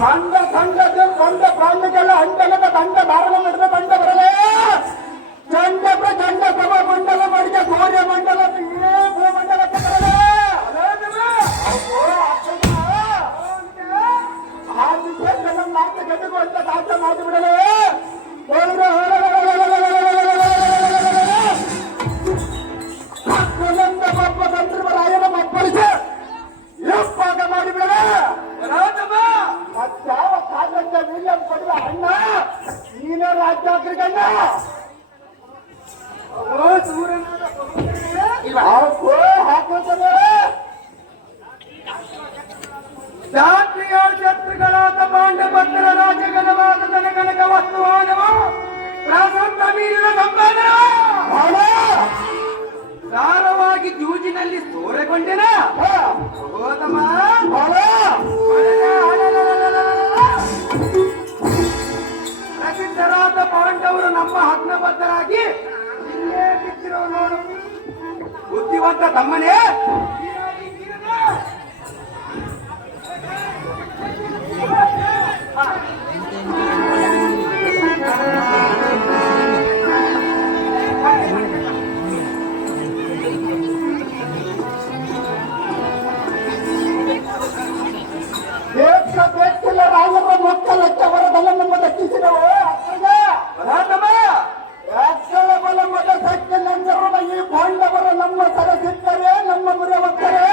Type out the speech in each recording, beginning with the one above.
ದಂಡ ದಂಡ ಪ್ರಾಣಿಗಳ ಅಂಡಲದ ದಂಡ ಧಾರಣ ಪ್ರಸನ್ನ ಮೀರಿನ ಸಂಪಾದನ ಸಾರವಾಗಿ ಜೂಜಿನಲ್ಲಿ ಸೋರೆಗೊಂಡೆನ ಹೋದಮ್ಮ ಪ್ರಸಿದ್ಧರಾದ ಪಾಂಡವರು ನಮ್ಮ ಹಗ್ನಬದ್ಧರಾಗಿ ಇಲ್ಲೇ ಬಿದ್ದಿರೋ ನೋಡು ಬುದ್ಧಿವಂತ ತಮ್ಮನೇ ರಾಜರ ಮಕ್ಕಳಕ್ಕೆ ಅವರ ಬಲವನ್ನು ದಕ್ಕಿಸಿದವು ಬಲಮದ ಸತ್ಯನಂದರುವ ಈ ಪಾಂಡವರು ನಮ್ಮ ಸರಸಿದ್ದರೆ ನಮ್ಮ ಮುರಿಯವಕ್ಕರೆ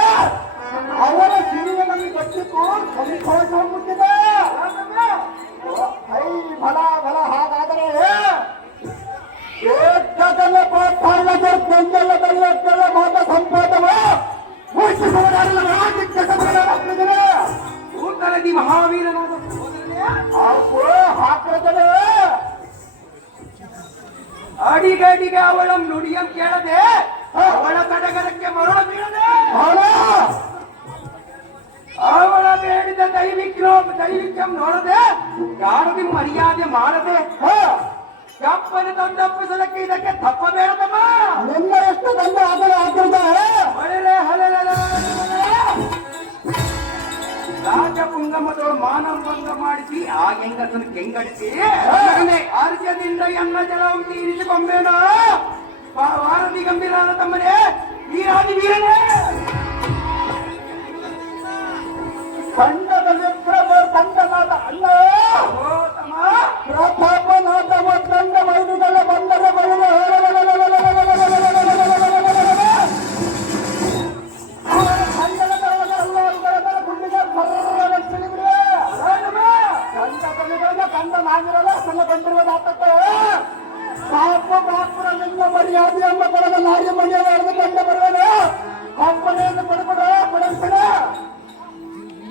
ಅವರ ಸಿರಿಯ ನಮಗೆ ಗೊತ್ತಿತ್ತು ಸಂತೋಷ ಮುಟ್ಟಿದೆ ಐ ಬಲ ಬಲ ಹಾಗಾದರೆ ಏಕದಲ್ಲ ಪಾಠ ಮಾತ ಸಂಪಾದವ ಭೂತಲದಿ ಮಹಾವೀರನಾದ ಅಡಿಗಡಿಗೆ ಅವಳ ನುಡಿಯ ಕೇಳದೆ ಅವಳ ಸಡಗರಕ್ಕೆ ಮರಳ ಬೀಳದೆ ಅವಳ ಬೇಡಿದ ದೈವಿಕ್ಯಂ ನೋಡದೆ ಯಾರದಿ ಮರ್ಯಾದೆ ಮಾಡದೆ ಕಪ್ಪನೆ ತಂದಪ್ಪಿಸಲಕ್ಕೆ ಇದಕ್ಕೆ ತಪ್ಪ ಬೇಡದಮ್ಮ ನಿನ್ನ ಎಷ್ಟು ತಂದ ಆಗಲ ಆಗ್ತದೆ ರಾಜಪುಂಗಮದವರು ಮಾನಭಂಗ ಮಾಡಿಸಿ ಆ ಹೆಂಗಸನ್ನು ಕೆಂಗಡಿಸಿ ಆರ್ಜದಿಂದ ಎನ್ನ ಜಲವನ್ನು ತೀರಿಸಿಕೊಂಬೇನ ವಾರದಿ ಗಂಭೀರಾದ ತಮ್ಮನೇ ವೀರಾದಿ ವೀರನೇ ಖಂಡದಲ್ಲಿ ತಂಡನಾದ ಅಲ್ಲ ಪ್ರತಾಪನಾದ ತಂಡ ವೈದ್ಯಗಳ ಬಂದರೆ ಬಯಲು ಮರ್ಯಾದೆ ಎಂಬ ಕೊಡದ ನಾರಿ ಮನೆಯಲ್ಲಿ ಕಂಡ ಬರುವುದು ಕಂಪನಿಯನ್ನು ಪಡ್ಕೊಡ ಪಡಿಸ್ತಾರ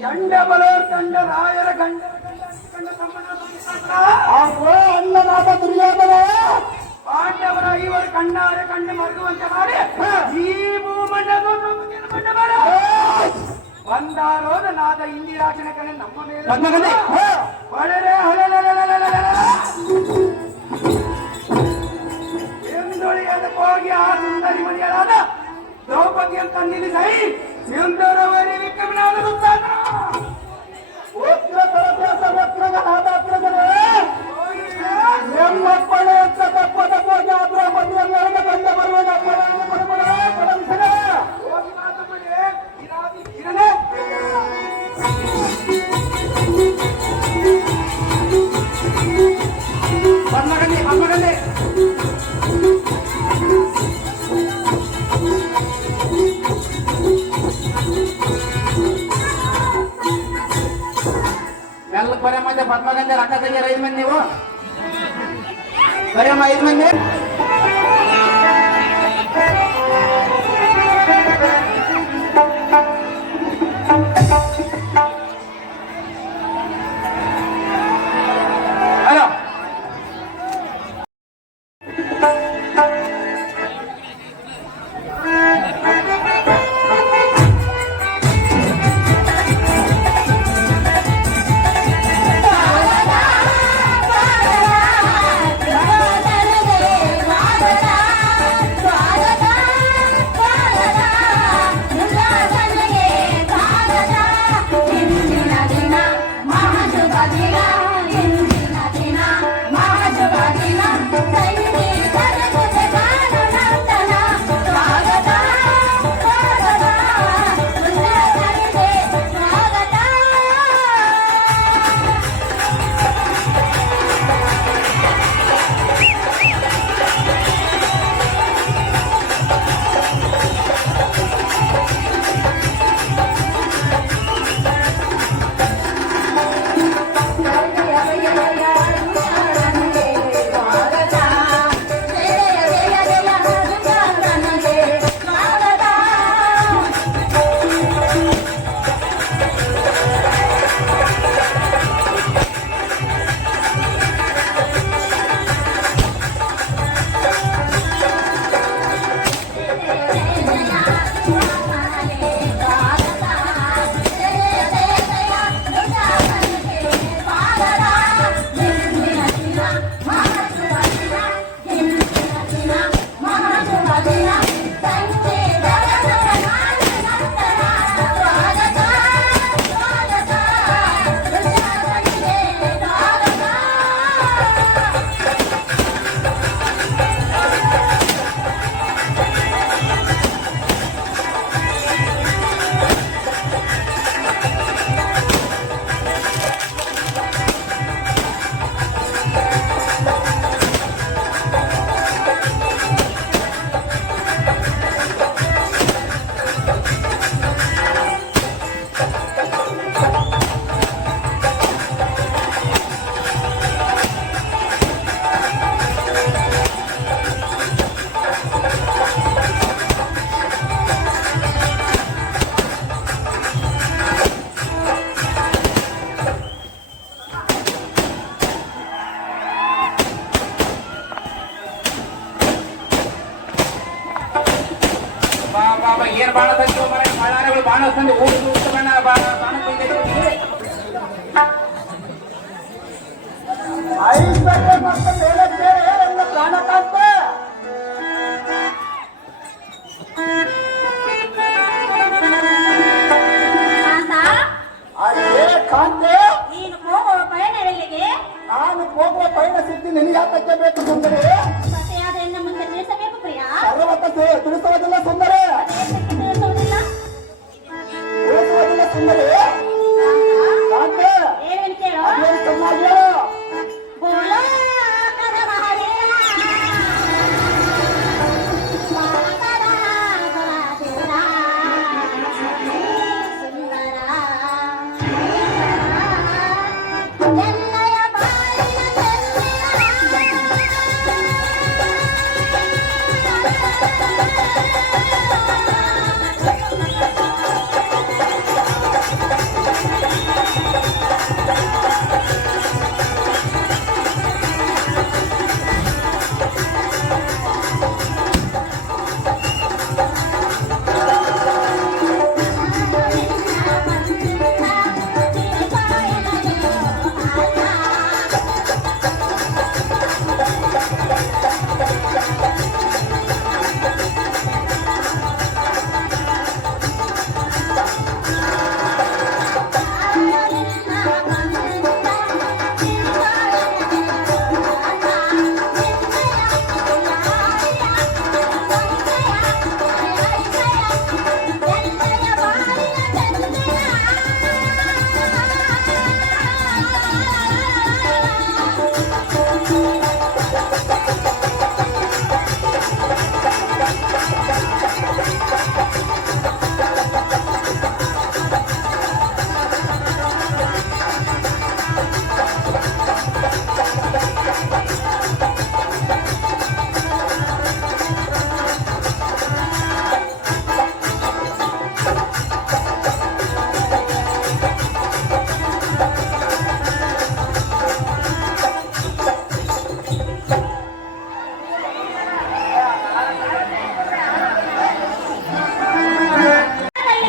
ಎಂಡ ಬಲೋರ್ ಕಂಡ ರಾಯರ ಗಂಡ ಅಣ್ಣನಾದ ದುರ್ಯೋಧನ ಪಾಂಡವರ ಇವರು ಕಣ್ಣಾರೆ ಕಣ್ಣು ಮರುಗುವಂತೆ ಮಾಡಿ ಈ ಭೂಮಂಡಲ ಬಂದಾರೋದನಾದ ಇಂದಿರಾಜನಕನೇ ನಮ್ಮ ಮೇಲೆ ಹೋಗಿ ಆ ಸುಂದರಿ ಮನೆಯರಾದ ದ್ರೌಪದಿ ಅಂತ ನಿಲ್ಲಿಸೈ ಸುಂದರವರಿ ವಿಕ್ರಮನಾದ ನಿಮ್ಮಪ್ಪಣೆ ಅಂತ ತಪ್ಪದ ಹೋಗಿ ಆ ದ್ರೌಪದಿಯನ್ನು ಕಂಡು ಬರುವಾಗ ಹಮ್ಮಗಂಡೆ ಎಲ್ಲ ಬರೆ ಮಂದಿ ಪದ್ಮಗಂಧೆ ರಕ್ಕ ತೆಗಿಯರ 5 ಮಂದಿ ನೀವು ಬರೆಯಮ್ಮ 5 ಮಂದಿ ಬಾಬಾ ಏನ್ ಬಾಳ ತಂದು ಮರ ಮಳಾರಗಳು ಬಾಳ ತಂದು ಊರು ಬಣ್ಣ ಬಾಣ ಐಶ್ವರ್ಯ ಮತ್ತು ಮೇಲಕ್ಕೆ ಎಲ್ಲ ಪ್ರಾಣಕಾಂತ ಅದೇ ಕಾಂತೆ ನೀನು ಹೋಗುವ ಪಯಣವೆಲ್ಲಿಗೆ ನಾನು ಹೋಗುವ ಪಯಣ ಸಿದ್ಧಿ ನಿನಗೆ ಯಾತಕ್ಕೆ ಬೇಕು ಸುಂದರಿ ಪತೆಯಾದ ಹೆಣ್ಣ ಮುಂದೆ ತಿಳಿಸಬೇಕು ಪ್ರಿಯ ಸರ್ವತ ತಿಳಿಸುವುದಿಲ್ಲ ಸುಂದರಿ ತಿಳಿಸುವುದಿಲ್ಲ ತಿಳಿಸುವುದಿಲ್ಲ ಸುಂದರಿ ಕಾಂತೆ ಏನೇನು ಕೇಳು ಅದೇ ಚೆನ್ನಾಗಿ ಹೇಳು. ಬೋಲೋ ಕರ ಮಹಾದೇವ ಮಾತರ ಸರಾದೇವ ಸುಂದರ ಎಲ್ಲಯ ಬಾಳಿನ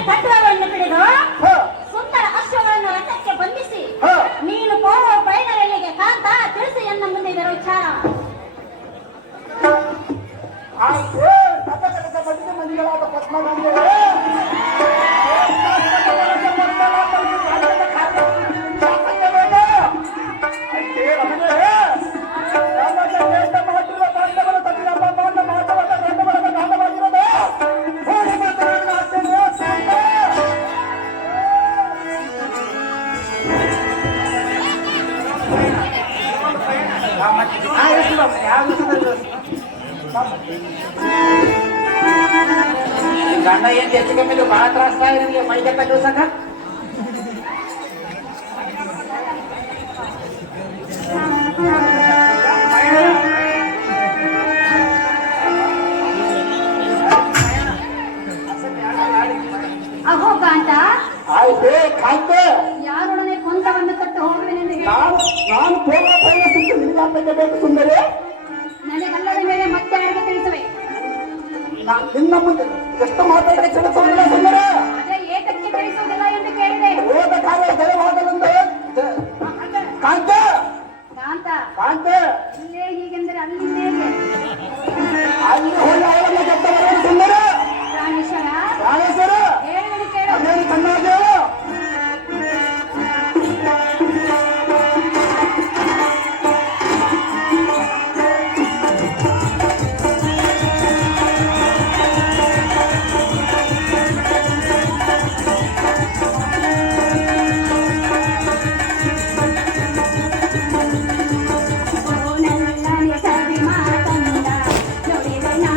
ಕಟ್ಟುವವನ್ನು ಹಿಡಿದು ಹ, ಸುಂದರ ಅಶ್ವಗಳನ್ನು ರಥಕ್ಕೆ ಬಂಧಿಸಿ ಹ. ನೀನು ಹೋಗುವ ಪಯಣವೆಲ್ಲಿಗೆ ಕಾಂತ ತಿಳಿಸಿ ಎನ್ನ ಮುಂದೆ ಇದರ ವಿಚಾರ ಆಯ್ತು ಸತತದ ಬಡಿಗೆ ಮನಿಗಳಾದ ಪದ್ಮನಾಭರೇ, ಶಾಸಕ ಬೇಡ. ಅಷ್ಟೇ ರಮಣೆ, ನಮಗೆ ದೇಶ ಮಾಡಿರುವ ತಂಡಗಳು ಸತಿಯಪ್ಪ ಮಾಡ ಮಾತವಲ್ಲ ಗಂಡಬಳದ ಗಾಂಡವಾಗಿರೋದು. ಹೋಗಿ ಮಾತನಾಡಿದ ಆಶ್ಚರ್ಯ ಸಾಕು. ಗಂಡ ಏನ್ ಹೆಚ್ಚಿಗೆ ಮೇಲೆ ಬಹಳ ತ್ರಾಸ ನಿಮಗೆ ಮೈಗೆತ್ತ ದಿವಸಕ್ಕ ಅಹೋ ಕಾಂತ ಆಯ್ತು ಕಾಯ್ತೆ, ಯಾರೊಡನೆ ಕೊಂತವನ್ನು ತೊಟ್ಟು ಹೋಗುವೆನೆಂದು ಹೇಳಿ ನಾನು ಹೋಗುವ ಪಯಣ ಸಿಕ್ಕು ನಿನಗೆ ಯಾತಕ್ಕೆ ಬೇಕು ಸುಂದರಿ ನನಗಲ್ಲದ ಮೇಲೆ ಮತ್ತೆ ಯಾರಿಗೆ ತಿಳಿಸುವೆ ನಿನ್ನ ಮುಂದೆ ಎಷ್ಟು ಮಾತಾಡಿದ ಕೆಲಸವಿಲ್ಲ ಸುಂದರ ಅದೇ ಏತಕ್ಕೆ ತಿಳಿಸುವುದಿಲ್ಲ ಎಂದು ಕೇಳಿದೆ ಹೋದ ಕಾರ್ಯ ಜಯವಾಗಲೆಂದು ಕಾಂತ ಕಾಂತ ಕಾಂತ ಇಲ್ಲೇ ಹೀಗೆಂದರೆ ಅಲ್ಲಿಂದೇ ಅಲ್ಲಿ ಹೋಗಿ ಅವರನ್ನ ಗೆದ್ದವರು ಸುಂದರ ಪ್ರಾಣೇಶ್ವರ ರಾಮೇಶ್ವರ ಹೇಳುವುದು ಕೇಳು ಅದೇನು ಚೆನ್ನಾಗಿ ಹೇಳು. ಓ ನನ್ನ ಸವಿ ಮಾತಂದ ನುಡಿದ ನಾ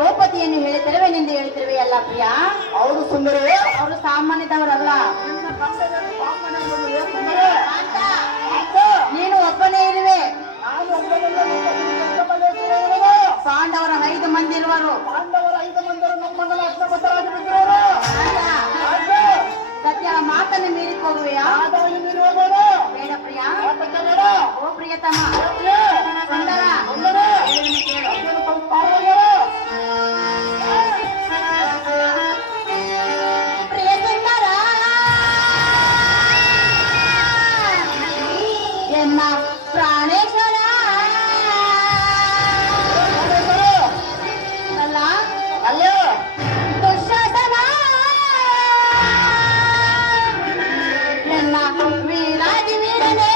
ದ್ರೌಪದಿಯನ್ನು ಹೇಳುತ್ತಿರುವೆನೆಂದು ಹೇಳುತ್ತಿರುವೆಯಲ್ಲ ಪ್ರಿಯ. ಹೌದು ಸುಂದರಿ. ಅವರು ಸಾಮಾನ್ಯದವರಲ್ಲ. ನಿನ್ನ ಗಂಡನಲ್ಲಿ ಸಾಮಾನ್ಯರು ಸುಂದರಿ. ಕಾಂತ, ಅಂತ ನೀನು ಒಬ್ಬನೇ ಇರುವೆ. ನಾನು ಒಬ್ಬನಲ್ಲ, ನಿನ್ನ ಪಾಂಡವರ 5 ಮಂದಿ ಇರುವರು. ಪಾಂಡವರ 5 ಮಂದಿರು ನಮ್ಮನ್ನೆಲ್ಲ ಅಷ್ಟಪಟ್ಟರಾಗಿ ಬಿದ್ದಿರೋರು. ಕಾಂತ, ಸತ್ಯದ ಮಾತನ್ನು ಮೀರಿ ಹೋಗುವೆಯಾ? ಆದವನು ನೀನು ಹೋಗೋಣ. ಬೇಡ ಪ್ರಿಯ. ಯಾತಕ್ಕೆ ಬೇಡ? ಓ ಪ್ರಿಯತಮ, ಯಾಕೆ? ಸುಂದರ, ಸುಂದರಿ. ಹೇಳುವೆನು ಕೇಳು. ನೀನು ಸ್ವಲ್ಪ ಪಾಲ್ಗೊಳ್ಳು. ಪ್ರಿಯ ಸುಂದರ, ಎನ್ನ ಪ್ರಾಣೇಶ್ವರ ಅಲ್ಲ ಅಲ್ಲೇ ದುಶ್ಯಾಸನ ಎನ್ನ ವೀರಾದಿ ವೀರನೇ.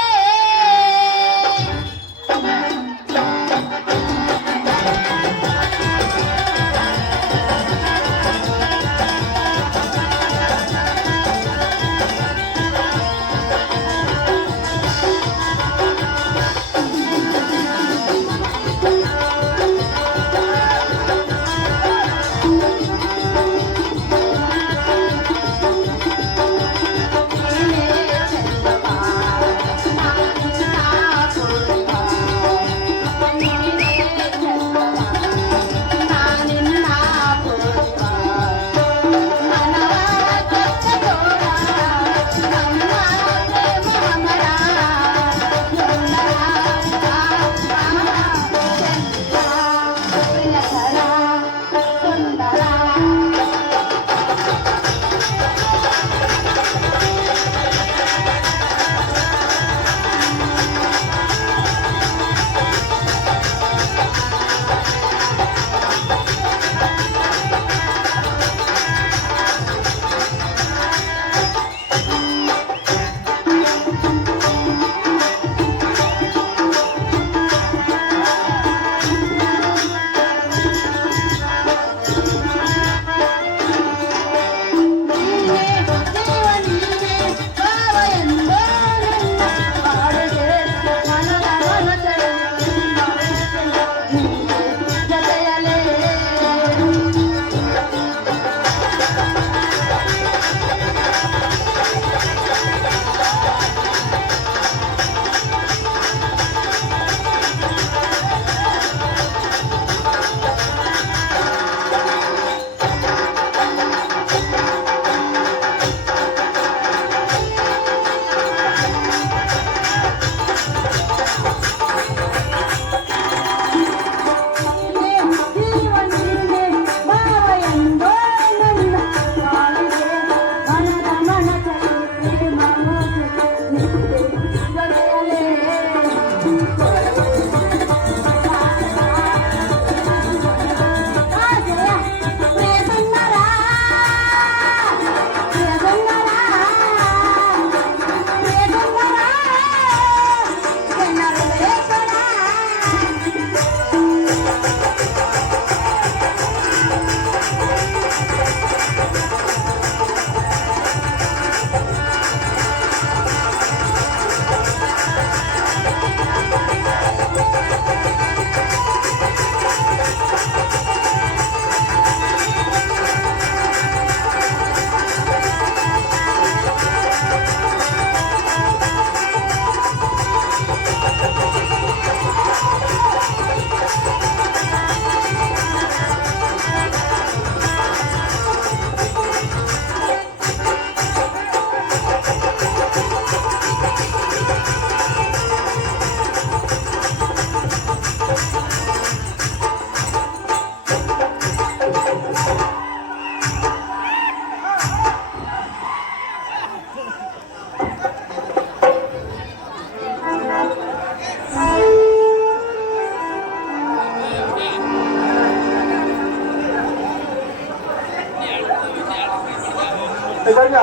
Teganya.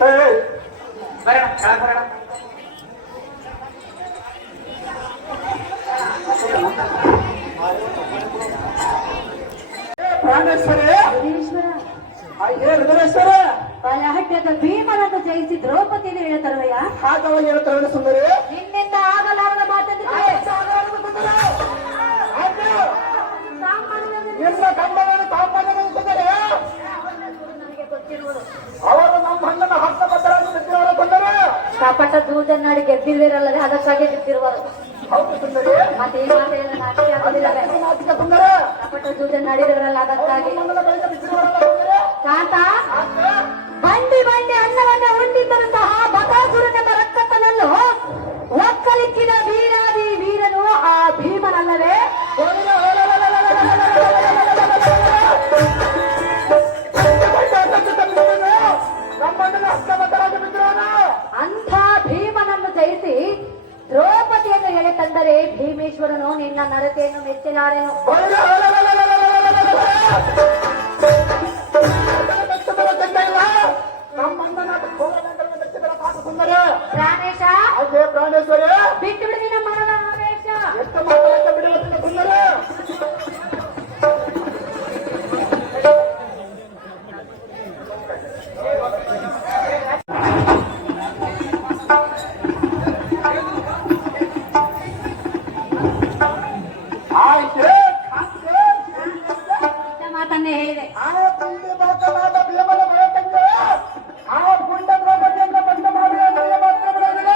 Hey, ಬರೋಣ ಕೆಳಗೆ ಬರೋಣ. ಪ್ರಾಣೇಶ್ವರೇ, ಹರೀಶ್ವರ, ಅಯ್ಯೇ ಹೃದಯೇಶ್ವರ, ಬಲಹಟ್ಟ್ಯದ ಭೀಮನನ್ನು ಜಯಿಸಿ ದ್ರೌಪದಿಯನ್ನು ಹೇಳ್ತಾರವಯ್ಯ. ಹಾಗವ ಹೇಳ್ತಾಳೆ ಸುಂದರಿ. ನಿನ್ನಿಂದ ಆಗಲಾರದ ಬಿತ್ತಿರುವಿರಲ್ಲದೆ ಅದಕ್ಕಾಗಿ ಬಿತ್ತಿರುವರು. ಹೌದು ಸುಂದರಿ. ಮತ್ತೆ ಈ ಮಾತೆಲ್ಲ ನಾಚಿಕೆ ಆಗುದಿಲ್ಲ. ನಾಚಿಕೆ ಸುಂದರ. ಕಪಟ ಜೂಜ ನಡೆದಿರಲ್ಲ ಅದಕ್ಕಾಗಿ. ಕಾಂತ ಬಂಡಿ ಬಂಡಿ ಅನ್ನವನ್ನ ಉಂಡಿದ್ದಂತಹ ಬಕಾಸುರನೆಂಬ ರಕ್ಕಸನನ್ನು ಒಕ್ಕಲಿಕ್ಕಿದ ವೀರಾದಿ ವೀರನು ಆ ಭೀಮನಲ್ಲವೇ? ಅಂಥ ಭೀಮನನ್ನು ಜಯಿಸಿ ದ್ರೌಪದಿಯನ್ನು ಎಳೆ ತಂದರೆ ಭೀಮೇಶ್ವರನು ನಿನ್ನ ನರತೆಯನ್ನು ಮೆಚ್ಚಲಾರೆನು. ಪ್ರಾಣೇಶ ಪ್ರಾಣೇಶ್ವರಿ ಬಿಟ್ಟು ಬಿಡು ನಿನ್ನ ಮನದ ಆವೇಶ. ಎಷ್ಟು ಮಾತಾಡ ಬಿಡುವ ಸುಂದರ. ಮಾತನ್ನೇ ಹೇಳಿದೆ. ಆ ಪುಂಡಿ ಬಾಕಲಾದ ಭೀಮನ ಭಯಕಂಡು ಆ ಪುಂಡ ದ್ರೌಪದಿಯನ್ನು ಬಂದ ಮಾಡಿ ಅದರಿಗೆ ಮಾತ್ರ ಬಿಡೋದಿಲ್ಲ.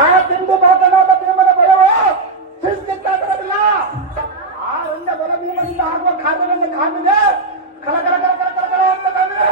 ಆ ತಿಂಡಿ ಬಾಕಲಾದ ಭೀಮನ ಭಯವು ಶಿಸ್ತಿದ್ದಾಗಿರಲಿಲ್ಲ. ಆ ಒಂದ ಬಲ ಭೀಮನಿಂದ ಆಗುವ ಕಾರ್ಯವನ್ನು ಕಾಮಿದೆ ಕಲ ಕಲ ಕಲ ಕಲ ಕಲ ಕಲ ಅಂತ ಕಾಮಿದೆ.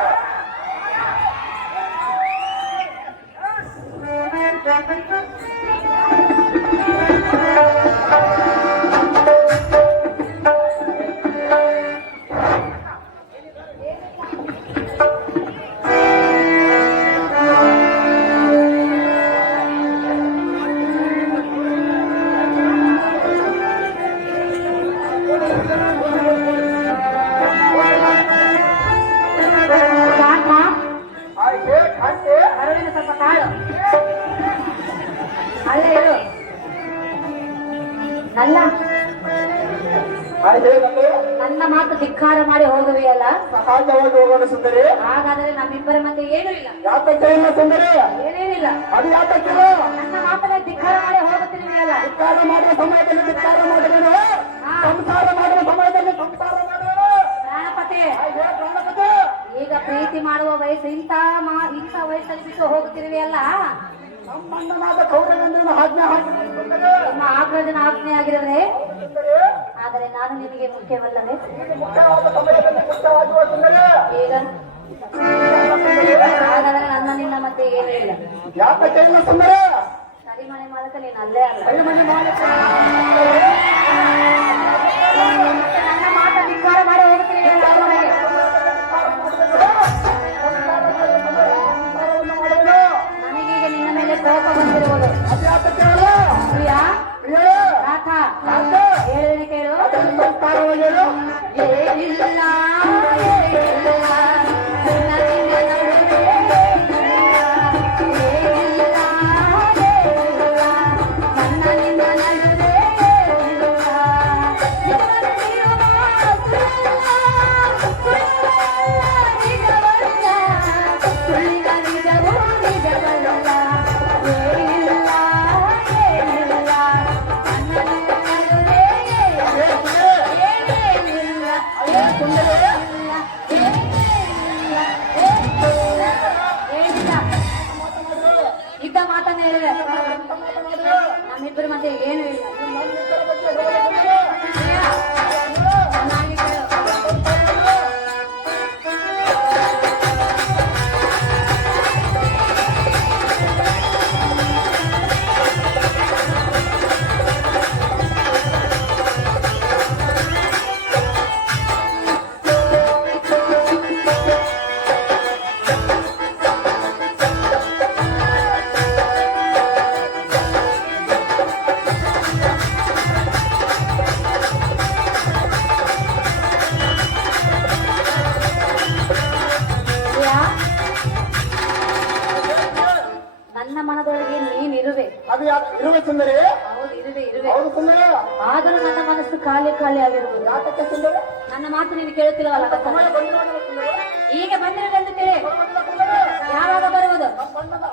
ಹರಳಿನ ಸ್ವಲ್ಪ ಕಾಳು ಅಲ್ಲೇ ಇರು. ನನ್ನ ಮಾತು ಧಿಕ್ಕಾರ ಮಾಡಿ ಹೋಗುವೆಯಲ್ಲ, ಸಹಜವಾಗಿ ಹೋಗೋಣ ಸುಂದರಿ. ಹಾಗಾದರೆ ನಮ್ಮಿಬ್ಬರ ಮಧ್ಯೆ ಏನೂ ಇಲ್ಲ. ಯಾತಕ್ಕೆ ಇಲ್ಲ ಸುಂದರಿ? ಏನೇನಿಲ್ಲ. ಅದು ಯಾತಕ್ಕಿಲ್ಲ? ನನ್ನ ಮಾತನ್ನ ಧಿಕ್ಕಾರ ಮಾಡಿ ಹೋಗುತ್ತಿರುವೆಯಲ್ಲ. ಧಿಕ್ಕಾರ ಮಾಡುವ ಸಮಯದಲ್ಲಿ ಧಿಕ್ಕಾರ ಮಾಡುವೇನು, ಸಂಸಾರ ಮಾಡುವ ಸಮಯದಲ್ಲಿ ಸಂಸಾರ ಮಾಡುವೇನು. ಪ್ರಾಣಪತೆ ಪ್ರಾಣಪತಿ ಈಗ ಪ್ರೀತಿ ಮಾಡುವ ವಯಸ್ಸು ಇಂಥ ವಯಸ್ಸಲ್ಲಿ ಬಿಟ್ಟು ಹೋಗುತ್ತಿರುವೆಯಲ್ಲ. ನಮ್ಮಣ್ಣನಾದ ಕೌರವೇಂದ್ರನ ಆಜ್ಞೆ ಹಾಕಿದೆ ಸುಂದರಿ. ನಿಮ್ಮ ಆಗ್ರಹದ ಆಜ್ಞೆ ಆಗಿರದೆ, ಆದರೆ ನಾನು ನಿನಗೆ ಮುಖ್ಯವಲ್ಲವೇ? ಮುಖ್ಯವಾದ ಸಮಯದಲ್ಲಿ ಮುಖ್ಯವಾಗುವ ಸುಂದರಿ. ಈಗ ಹಾಗಾದರೆ ನನ್ನ ನಿನ್ನ ಮಧ್ಯೆ ಏನೂ ಇಲ್ಲ. ಯಾತಕ್ಕೆ ಇಲ್ಲ ಸುಂದರಿ? ಕರಿಮನೆ ಮಾಲಕ ನೀನು ಅಲ್ಲೇ ಅಲ್ಲ. ಕರಿಮನೆ ಮಾಲಕ ಮತ್ತೆ ನನ್ನ ಮಾತ ಧಿಕ್ಕಾರ ಮಾಡಿ ಹೋಗುತ್ತಿರುವೆಯಲ್ಲ ಅವರಿಗೆ. ನನಗೀಗ ನಿನ್ನ ಮೇಲೆ ಕೋಪ ಬಂದಿರುವುದು. ಪ್ರಿಯಾ ನಾಥ ಹೇಳಿದ್ರೆ ಕೇಳು. ಏನಿಲ್ಲ ಏನಿಲ್ಲ ನನ್ನ ನಿನ್ನ ನಡುವೆ ಏನಿಲ್ಲ ಏನಿಲ್ಲ ನನ್ನ ನಿನ್ನ ನಡುವೆ ಏನಿಲ್ಲ. ಇದ್ದ ಮಾತನ್ನ ಹೇಳಿದೆ, ನಮ್ಮಿಬ್ಬರ ಮಧ್ಯೆ ಏನು ಇಲ್ಲ. ಚೆನ್ನಾಗಿ ಕೇಳು. ನನ್ನ ಮನದೊಳಗೆ ನೀನಿರುವೆ. ಅದು ಇರುವೆ ಸುಂದರಿ. ಹೌದು ಇರುವೆ ಇರುವೆ. ಹೌದು ಸುಂದರಿ. ಆದರೂ ನನ್ನ ಮನಸ್ಸು ಖಾಲಿ ಖಾಲಿ ಆಗಿರುವುದು. ಯಾತಕ್ಕೆ ಸುಂದರಿ? ನನ್ನ ಮಾತು ನೀನು ಕೇಳುತ್ತಿಲ್ಲವಲ್ಲ. ಸಮಯ ಬಂದಿರೋದಿಲ್ಲ ಸುಂದರಿ. ಈಗ ಬಂದಿರೋದೆಂದು ತಿಳಿ. ಬರುವುದಿಲ್ಲ ಸುಂದರಿ. ಯಾವಾಗ ಬರುವುದು? ನಮ್ಮ ಬಣ್ಣದ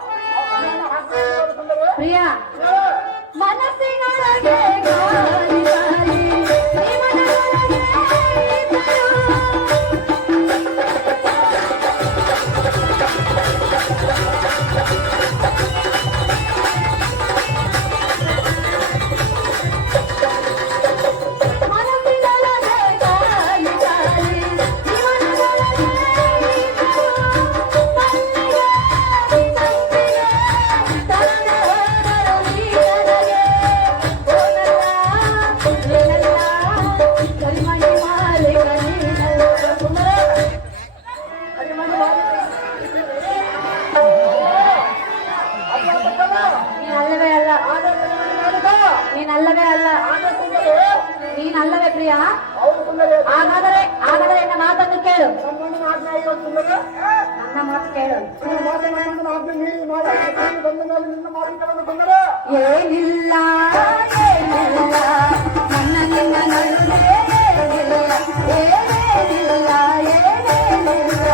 ಸುಂದರಿ. ಪ್ರಿಯಾ ಹೇಳು. ಮನ ನೀನಲ್ಲವೇ ಅಲ್ಲ. ಆಗ ಸುಂದರಿ ನೀನಲ್ಲವೇ ಪ್ರಿಯ. ಹೌದು ಸುಂದರಿ. ಹಾಗಾದರೆ ನನ್ನ ಮಾತನ್ನು ಕೇಳು. ನಮ್ಮನ್ನು ಆಜ್ಞೆ ಆಗಿರೋ ಸುಂದರಿ. ನನ್ನ ಮಾತು ಕೇಳು. ನಿನ್ನ ಮಾತೆ ನಮ್ಮನ್ನು ಆಜ್ಞೆ ಮೀರಿ ಮಾಡಿ ಆಜ್ಞೆ ಬಂದ ಮೇಲೆ ನಿನ್ನ ಮಾತಿನ ಸುಂದರಿ. ಏನಿಲ್ಲ ಏನಿಲ್ಲ ನನ್ನ ನಿನ್ನ ನಡುವೆ ಏನಿಲ್ಲ ಏನೇನಿಲ್ಲ ಏನೇನಿಲ್ಲ.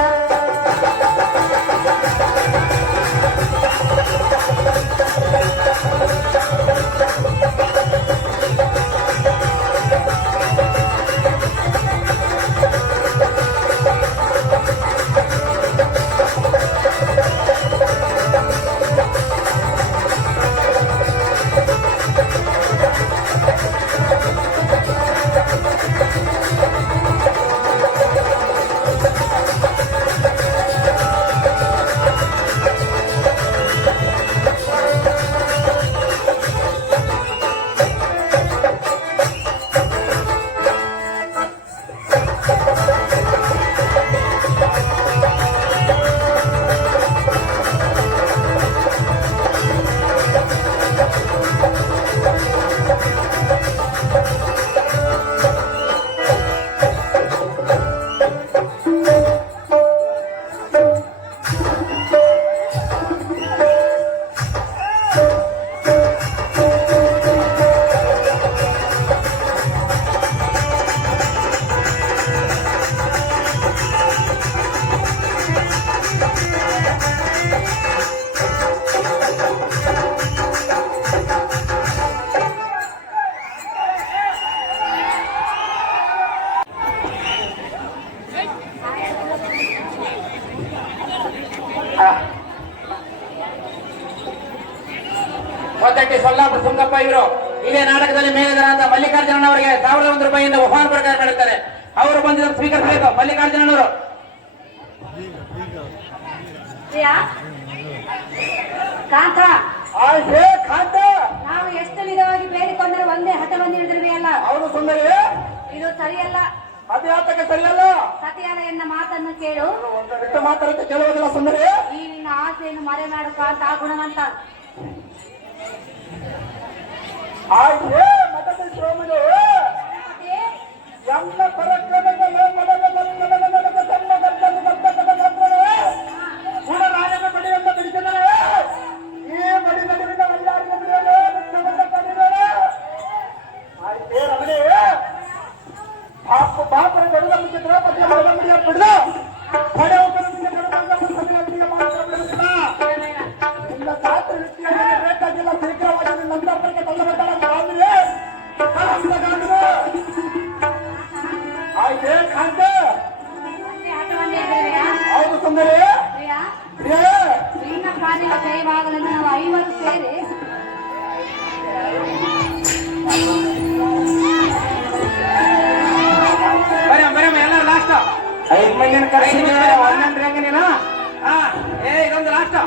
ಮೊದಕ್ಕೆ ಸೊಲ್ಲಾಪುರ ಸುಂಗಪ್ಪ ಇವರು ಇದೇ ನಾಟಕದಲ್ಲಿ ಮೇಲಿದರಾದ ಮಲ್ಲಿಕಾರ್ಜುನವರಿಗೆ 1001 ರೂಪಾಯಿಯಿಂದ ಉಪಹಾರ ಪ್ರಕಾರ ಮಾಡುತ್ತಾರೆ. ಅವರು ಬಂದಿದ್ದ ಸ್ವೀಕರಿಸಬೇಕು. ಮಲ್ಲಿಕಾರ್ಜುನವರು ಪ್ರಿಯಾ ಕಾಂತ, ಆಯ್ತೇ ಖಾತ. ನಾವು ಎಷ್ಟು ವಿಧವಾಗಿ ಬೇಡಿಕೊಂಡರೂ ಒಂದೇ ಹಠವನ್ನು ಹಿಡಿದಿರುವೆಯಲ್ಲ. ಹೌದು ಸುಂದರಿ. ಇದು ಸರಿಯಲ್ಲ. ಅದೇ ಆತಕ್ಕೆ ಸರಿಯಲ್ಲ. ಸತಿಯಾದ ಎನ್ನ ಮಾತನ್ನು ಕೇಳು. ಒಂದು ಬಿಟ್ಟು ಮಾತಾಡುತ್ತೆ ಕೇಳುವುದಿಲ್ಲ ಸುಂದರಿ. ಈ ನಿನ್ನ ಆಸೆಯನ್ನು ಮರೆ ಮಾಡು ಕಾಂತ ಗುಣವಂತ. ಆಯ್ತೇ ಮಠದ ಶ್ರೋಮಣಿ ಎಲ್ಲ ಪರಕ್ರಮದ ಗುಣರಾಜನ ಬಡಿಯನ್ನು ಬಿಡಿಸಿದರೆ ಈ ಬಡಿ ನಡುವಿನ ಮಲ್ಲಾರಿನ ಬಿಡಿಯಲು ಕಡಿದರೆ ಆಯ್ತೇ ರಮಣಿ ಪಾಪರ ಗಡುದ ಮುಂಚೆ ದ್ರೌಪದಿಯ ಮರದ ಬಿಡಿಯ ಬಿಡಿದು ಪಡೆ ಒಬ್ಬರೊಂದಿಗೆ ಗಡುದಂಗ ಮಾತ್ರ ಬಿಡುತ್ತಿಲ್ಲ. ನಿನ್ನ ಶಾಸ್ತ್ರ ವೃತ್ತಿಯಲ್ಲಿ ಬೇಕಾಗಿಲ್ಲ. ಶೀಘ್ರವಾಗಿ ನಿನ್ನ ಅಂತರ್ಪಕ್ಕೆ ತಂದಬೇಕಾದ ಆಯ್ತೇ ಕಾಂತ. ಹಠವನ್ನೇ ಹಿಡಿದಿರುವೆಯಾ? ಹೌದು ಸುಂದರಿ. ಪ್ರಿಯಾ, ಪ್ರಿಯೇ ನಿನ್ನ ಕಾರ್ಯದ ಜಯವಾಗಲೆಂದು ನಾವು 5 ಸೇರಿ ಬರಮ್ಮ ಎಲ್ಲರೂ ಲಾಸ್ಟ್ 5 ಮಂದಿನ ಕರೆಸಿದ್ರೆ ಒಂದೊಂದು ಹೆಂಗೆ ನೀನು ಇದೊಂದು ಲಾಸ್ಟ್.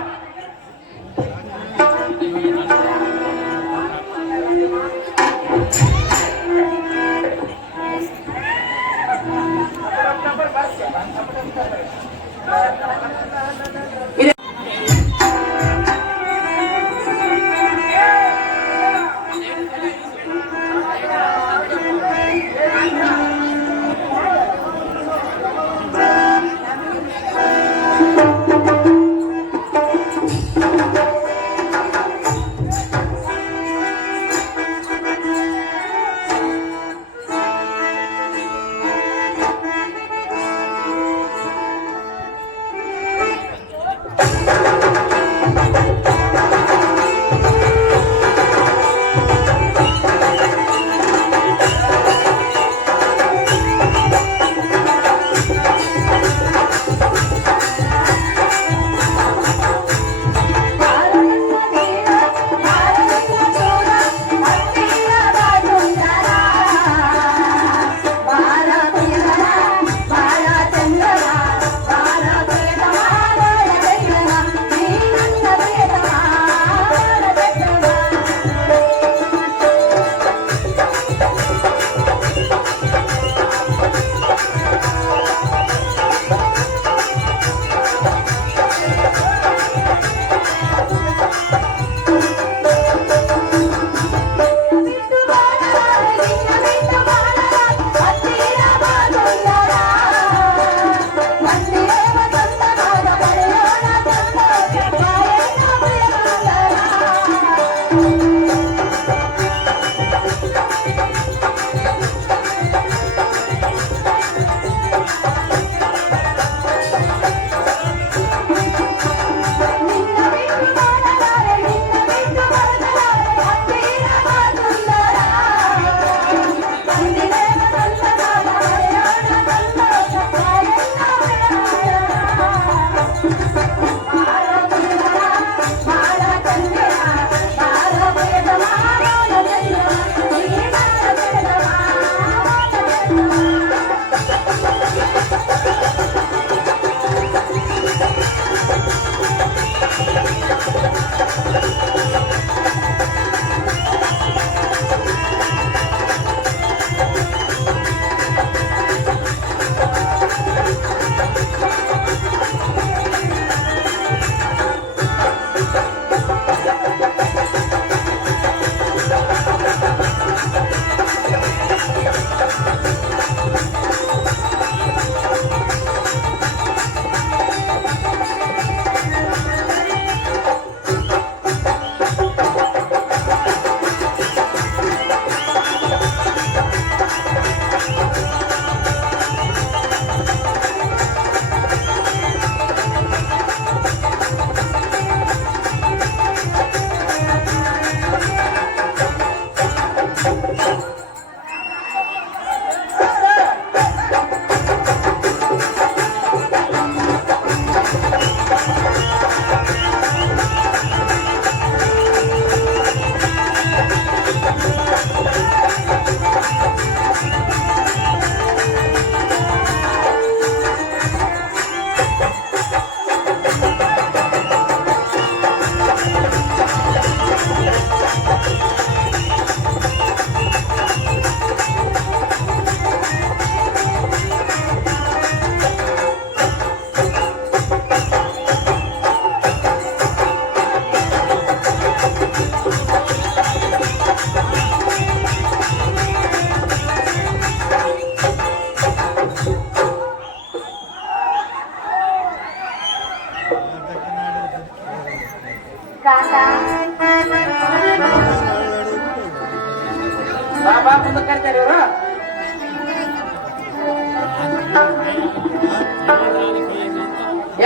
ಬಾ ಮುಂದಕ್ಕೆ ಕರ್ತಾರೆ ಇವರು.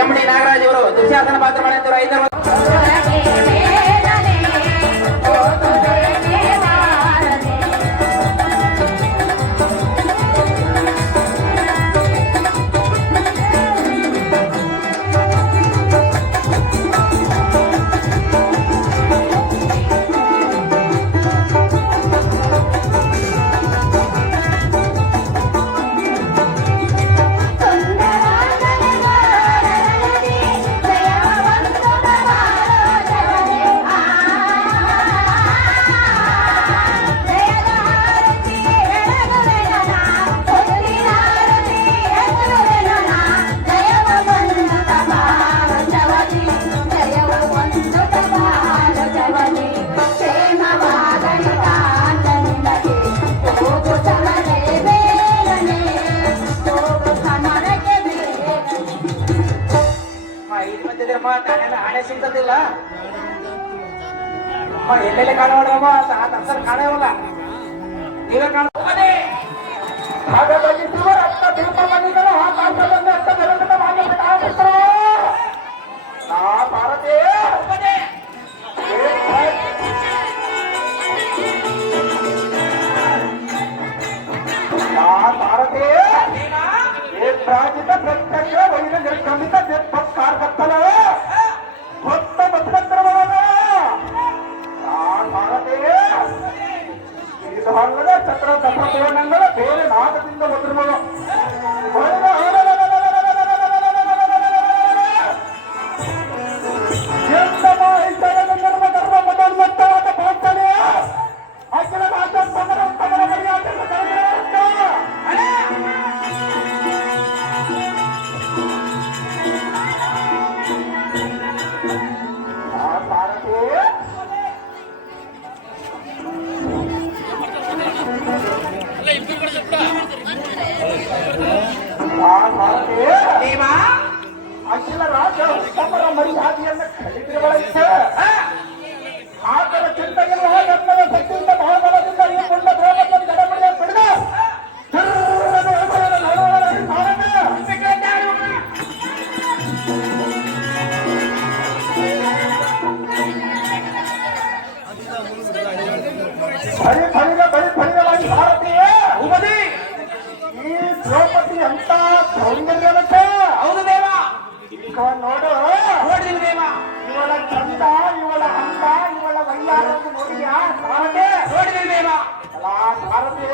ಎಂ.ಡಿ. ನಾಗರಾಜ್ ಇವರು ದುಶ್ಯಾಸನ ಪಾತ್ರ ಮಾಡಿದ್ರು 5 ನಾನೆಲ್ಲ ಹಣೆ ಸಿಗ್ತದಿಲ್ಲ ಎಲ್ಲೆಲ್ಲಿ ಕಾಣೋಡ್ರಮ್ಮ ಅಸಲು ಕಾಣವಲ್ಲ ನೀವೇ ಕಾಣ ಹಾಗಾಗಿ ಅತ್ತ ದೀಪ ಬಂದಿದ್ದಲ್ಲ ಆ ಕಾಲದಲ್ಲಿ ಅತ್ತ ಬೆಳಗಿನ ಮಾಡಿಬಿಟ್ಟು ಭಾರತೀಯ ಭಾರತೀಯ ಪ್ರಾಜಿತ ಪ್ರತ್ಯಕ್ಷ ವೈನ ನಿರ್ಗಮಿತ ಕಾರ ಬತ್ತಲ ಭಕ್ತ ಬತ್ತಂದ್ರವಾದ ಭಾರತೀಯ ಇದಲ್ಲದ ಚಕ್ರ ದಪ್ಪಕೋಣಂಗಳ ಬೇರೆ ನಾಟದಿಂದ ಒದ್ರಮಗಳು ಅಖಿಲ ಅಖಿಲ ರಾಜ ಉತ್ತಮರ ಮರ್ಯಾದೆಯನ್ನು ಕಲಿತಿರುವಳಂತೆ ಆತರ ಚಿಂತನೆಯ ಜನ್ಮದ ಶಕ್ತಿಯಿಂದ ಮಹಾಬಲದಿಂದ ಈ ಪುಣ್ಯ ದ್ರೋಹವನ್ನು ಗಡಬಡಿಯ ಬಿಡಿದ ಬಳಿ ಭಾರತೀಯ ಉಪದಿ ಈ ದ್ರೌಪದಿ ಅಂತ ಸೌಂದರ್ಯವತ್ತೆ ಹೌದು ದೇವ ನೋಡು ನೋಡಿದೀವಿ ದೇವ ಇವಳ ಚಂದ ಇವಳ ಅಂದ ಇವಳ ವೈಯಾರನ್ನು ನೋಡಿಯಾ ಭಾರತೆ ನೋಡಿದೀವಿ ದೇವ ಅಲಾ ಭಾರತೆ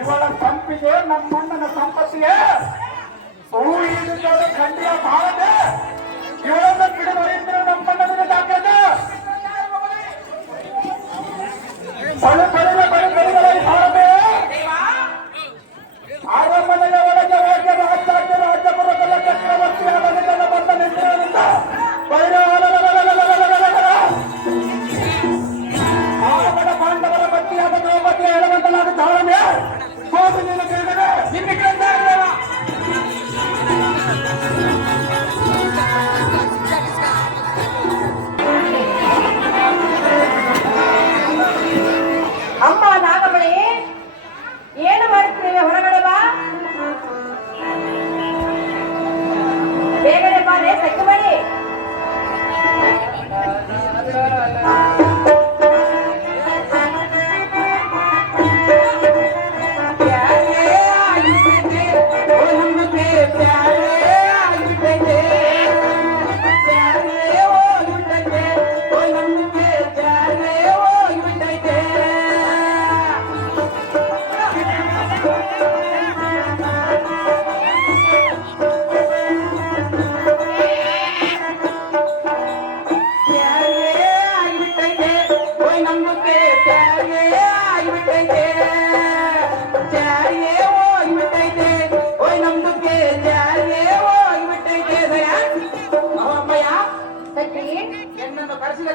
ಇವಳ ಸಂಪಿಗೆ ನಮ್ಮಣ್ಣನ ಸಂಪತ್ತಿಗೆ ಹೂ ಈಡಿದ್ದವಳು ಖಂಡಿಯ ಭಾರತೆ ಇವಳನ್ನ ಬಿಡುವರೆಂದ್ರೆ ನಮ್ಮಣ್ಣನಿಗೆ ದಾಖಲೆ ಬಳಿ ಭಾರತೆ ಆರಂಭನೆಯ ಒಳಗೆ ಹೋಗಿ ರಾಜ್ಯಪುರದಲ್ಲ ಚಕ್ರವರ್ತಿಯಾದ ನಿನ್ನ ಬಂದ ನಿಂತಿರುವುದರಿಂದ ಆವಡ ಪಾಂಡವರ ಪತ್ನಿಯಾದ ದ್ರೌಪದಿಯ ಹೇಳುವಂತಲಾದ ಧಾರಣೆ ಹೋಗಿ ನೀನು ಕೇಳಿದರೆ ಅಮ್ಮ ನಾಗಮಣಿ ಏನು ಮಾಡ್ತೀವಿ ಹೊರಗಡೆ ಬಾ ಬೇಗನೆ ಬಾರೆ ಸೆಕ್ಕು ಬನ್ನಿ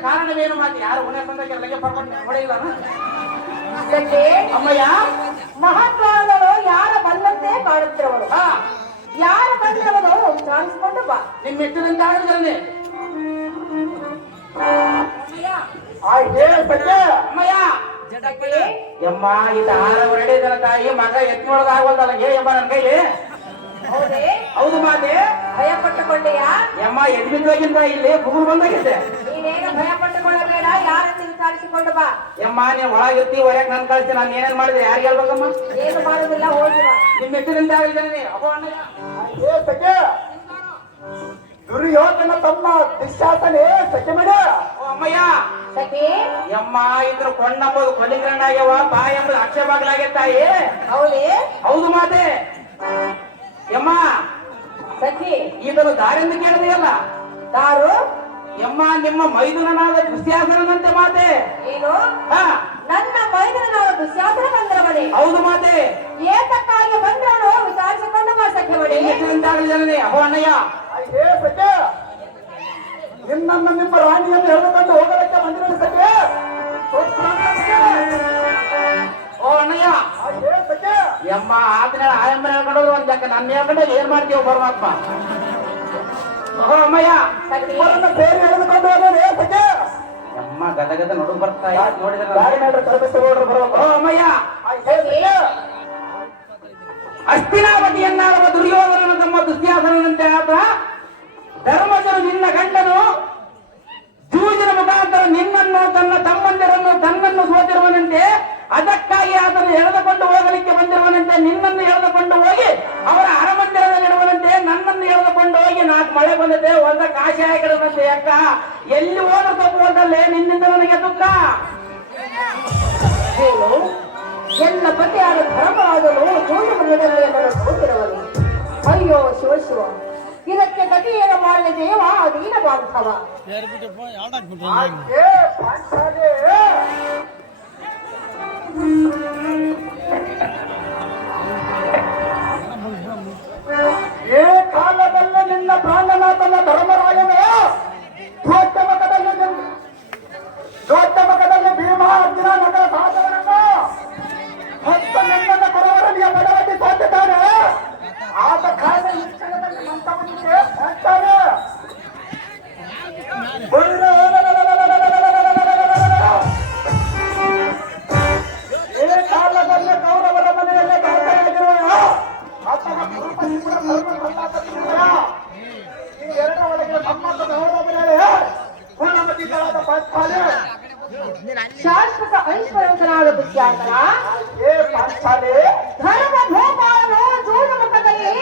ಕಾರಣವೇನು ಮಾತಿ ಯಾರು ಉಣೆ ಬಂದಾಗೆ ಪರ್ಕೊಂಡು ಹೊಡೆಯಿಲ್ಲ ಅಮ್ಮಯ್ಯ ಮಹಾತ್ಮಾಗಳು ಯಾರ ಬಲ್ಲಂತೆ ಕಾಡುತ್ತಿರುವರು ಯಾರ ಬಂದವರು ಚಾಲಿಸಿಕೊಂಡು ಬಾ ನಿಮ್ಮ ಎತ್ತಿನಂತ ಆಡಿದ್ರೆ ಅಮ್ಮಯ್ಯ ಸಖಿ ಯಮ್ಮ ಇದು 6 ಹೊರಡಿ ಜನ ತಾಯಿ ಮಗ ಎತ್ನೊಳಗ ಆಗೋದಲ್ಲ ಯಮ್ಮ ನನ್ನ ಕೈಲಿ. ಹೌದೇ ಹೌದು ಮಾತೆ. ಭಯ ಪಟ್ಟುಕೊಂಡೆಯಾ? ಯಮ್ಮ ಎದ್ ಬಿದ್ದೋಗಿಂದ ಇಲ್ಲಿ ಗುಗುರು ಬಂದಾಗಿದೆ. ನೀನೇನು ಭಯ ಪಟ್ಟುಕೊಳ್ಳಬೇಡ, ಯಾರನ್ನು ವಿಚಾರಿಸಿಕೊಂಡು ಬಾ. ಯಮ್ಮ ನೀನ್ ಒಳಗಿರ್ತಿ ಹೊರಗೆ ನನ್ ಕಳಿಸಿ ನಾನು ಏನೇನ್ ಮಾಡಿದೆ ಯಾರಿಗೆ ಹೇಳ್ಬೇಕಮ್ಮ? ಏನು ಮಾಡುದಿಲ್ಲ, ಹೋಗಿ ಬಾ. ನಿಮ್ ಮೆಟ್ಟಿನಿಂದ ಆಗಿದ್ದೇನೆ ಅಪ್ಪ ಅಣ್ಣಯ್ಯ. ಏ ಸಖಿ, ದುರ್ಯೋಧನ ತಮ್ಮ ದುಶ್ಯಾಸನೆ ಸಖಿ ಮಡ. ಓ ಅಮ್ಮಯ್ಯ. ಸಖಿ ಯಮ್ಮ ಇದ್ರ ಕೊಂಡಂಬುದು ಕೊಲ್ಲಿಗ್ರಣ್ಣಾಗ್ಯವ ಬಾ ಎಂಬುದು ಅಕ್ಷಯವಾಗಲಾಗೆ ತಾಯಿ. ಹೌದೇ? ಹೌದು ಮಾತೆ. ಯಮ್ಮ ಸಖಿ ಇದನ್ನು ದಾರಿಂದ ಕೇಳಿದೆಯಲ್ಲ ದಾರು ಯಮ್ಮ ನಿಮ್ಮ ಮೈದುನನಾದ ದುಶ್ಯಾಸನಂತೆ ಮಾತೆ. ಏನು? ಹಾ ನನ್ನ ಮೈದನಾದ ದುಶ್ಯಾಸನ ಬಂದ್ರ ಬಳಿ. ಹೌದು ಮಾತೆ. ಏತಕ್ಕಾಗಿ ಬಂದ್ರನು ವಿಚಾರಿಸಿಕೊಂಡು ಬಾ ಸಖಿ ಬಳಿ. ಜನನೇ ಅಹೋ ಅಣ್ಣಯ್ಯ. ಏ ಸಖಿ, ನಿನ್ನನ್ನು ನಿಮ್ಮ ರಾಣಿಯನ್ನು ಹೇಳಿಕೊಂಡು ಹೋಗಲಿಕ್ಕೆ ಬಂದಿರೋ ಸಖಿ. ಓ ಅಣ್ಣಯ್ಯ. ಏ ಸಖಿ, ಯಮ್ಮ ಆತನ ಆಯಮ್ಮನ ಹೇಳ್ಕೊಂಡೋದ್ರು ಒಂದ್ ಜಕ್ಕ ನನ್ನ ಹೇಳ್ಕೊಂಡೆ ಏನ್ ಮಾಡ್ತೀವ ಪರಮಾತ್ಮ. ಓ ಅಮ್ಮಯ್ಯ. ಇವರನ್ನ ಬೇರೆ ಹೇಳಿಕೊಂಡು ಹೋಗೋರು. ಏ ಸಖಿ, ಯಮ್ಮ ಗದಗದ ನೋಡು ಬರ್ತಾ ಯಾಕೆ ನೋಡಿದ್ರೆ ದಾರಿ ಮಾಡ್ರೆ ತರಬೇತಿ ನೋಡ್ರಿ ಬರೋದು. ಓ ಅಮ್ಮಯ್ಯ. ಏ ಸಖಿ, ಹಸ್ತಿನಾವತಿಯನ್ನಾಳುವ ದುರ್ಯೋಧನನು ತಮ್ಮ ದುಶ್ಯಾಸನಂತೆ ಆತ ಧರ್ಮಜರು ನಿನ್ನ ಗಂಡನು ಜೂಜಿನ ಮುಖಾಂತರ ನಿನ್ನನ್ನು ತನ್ನ ತಮ್ಮಂದಿರನ್ನು ತನ್ನನ್ನು ಸೋತಿರುವನಂತೆ ಅದಕ್ಕಾಗಿ ಆತನು ಎಳೆದುಕೊಂಡು ಹೋಗಲಿಕ್ಕೆ ಬಂದಿರುವನಂತೆ ನಿನ್ನನ್ನು ಎಳೆದುಕೊಂಡು ಹೋಗಿ ಅವರ ಅರಮಂದಿರದಲ್ಲಿಡುವನಂತೆ ನನ್ನನ್ನು ಎಳೆದುಕೊಂಡು ಹೋಗಿ 4 ಮಳೆ ಬಂದಿದೆ ಒಂದ ಕಾಶಿ ಆಗಿರುವಂತೆ ಅಕ್ಕ ಎಲ್ಲಿ ಹೋದ ತಪ್ಪುವುದಲ್ಲೇ ನಿನ್ನಿಂದ ನನಗೆ ದುಃಖ. ಏನು? ಎಲ್ಲ ಪತಿಯಾದ ಧರ್ಮವಾದನು ಜೂಜು ಮೃಗದಲ್ಲಿ ಎಂಬುದು ಸೋತಿರುವನು. ಅಯ್ಯೋ ಶಿವ ಶಿವ, ಇದಕ್ಕೆ ಗತಿ ಏನು ಮಾಡಲಿ ದೇವ ದೀನ ಬಾಂಧವ. ಏ ಪಾಂಚಾಲಿ, ಏ ಕಾಲದಲ್ಲಿ ನಿನ್ನ ಪ್ರಾಣನಾಥನ ಧರ್ಮರಾಯನೇ ದೊಡ್ಡ ಮಗದಲ್ಲಿ ಭೀಮ ಅರ್ಜುನ ನಗರ ಸಾಧವರನ್ನ ಮತ್ತು ನಿನ್ನನ್ನು ಕೊಡವರನಿಗೆ ಬಡವಟಿ ಸೋತಿದ್ದಾರೆ. ಆದ ಕಾರಣ ಈ ಕ್ಷಣದಲ್ಲಿ ಮಂತವನಿಗೆ ಹೇಳ್ತಾರೆ. ಏ ಕಾಲದಲ್ಲಿ ಕೌರವರ ಮನೆಯಲ್ಲೇ ದಾಖಲಾಗಿರುವ ಆತನ ಕುರುಪತಿ ಕೂಡ ಧರ್ಮ ಸಲ್ಲಾಪತಿಯ ಈ 2 ಒಳಗಿನ ಸಂಬಂಧದ ಹೋರಾಟದಲ್ಲಿ ಪೂರ್ಣಮತಿಗಳಾದ ಪಾಂಚಾಲಿ, ಶಾಶ್ವತ ಐಶ್ವರ್ಯವಂತನಾದ ದುಶ್ಯಾಸನ ಏ ಪಾಂಚಾಲಿ, ಧರ್ಮ ಭೂಪಾಲನು ಜೂಜು ಮುಖದಲ್ಲಿ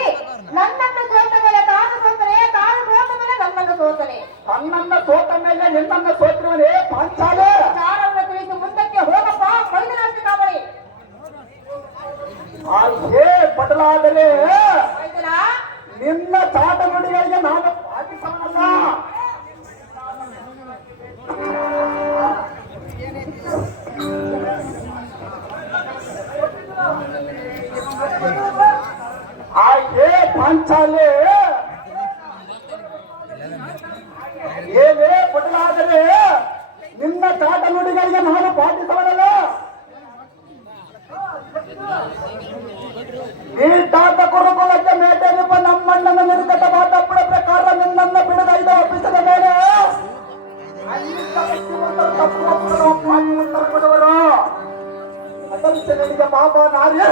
ನನ್ನನ್ನು ಸೋತ ಮೇಲೆ ತಾನು ಸೋತನೆ, ತಾನು ಸೋತ ಮೇಲೆ ನನ್ನನ್ನು ಸೋತನೆ. ತನ್ನನ್ನ ಸೋತ ಮೇಲೆ ನಿನ್ನನ್ನು ಸೋತಿರುವನೇ ಪಾಂಚಾಲಿ. ವಿಚಾರವನ್ನು ತಿಳಿಸಿ ಮುಂದಕ್ಕೆ ಹೋಗಪ್ಪ ಮೈದನಾಸ್ತಿ ಕಾವಳಿ. ಏ ಬದಲಾದರೆ ಮೈದನ ನಿನ್ನ ಚಾಟ ನುಡಿಗಳಿಗೆ ನಾನು ಪಾಲಿಸೋಣಲ್ಲ. ಏ ಪಾಂಚಾಲಿ, ಏನೇ ಬದಲಾದರೆ ನಿನ್ನ ಚಾಟ ನುಡಿಗಳಿಗೆ ನಾನು ಪಾಲಿಸೋಣಲ್ಲ. ಈ ತಾತ ಕುರುಕುಲಕ್ಕೆ ಮೇಟೆರಿಪ ನಮ್ಮಣ್ಣನ ನಿರ್ಗತವಾದ ಪ್ರಕಾರ ನಿನ್ನನ್ನು ಬಿಡದೈದ ಒಪ್ಪಿಸಿದ ಮೇಲೆ ಕೊಡುವರು ಅದಕ್ಕೆ ನಿನಗೆ ಪಾಪ ನಾರ್ಯ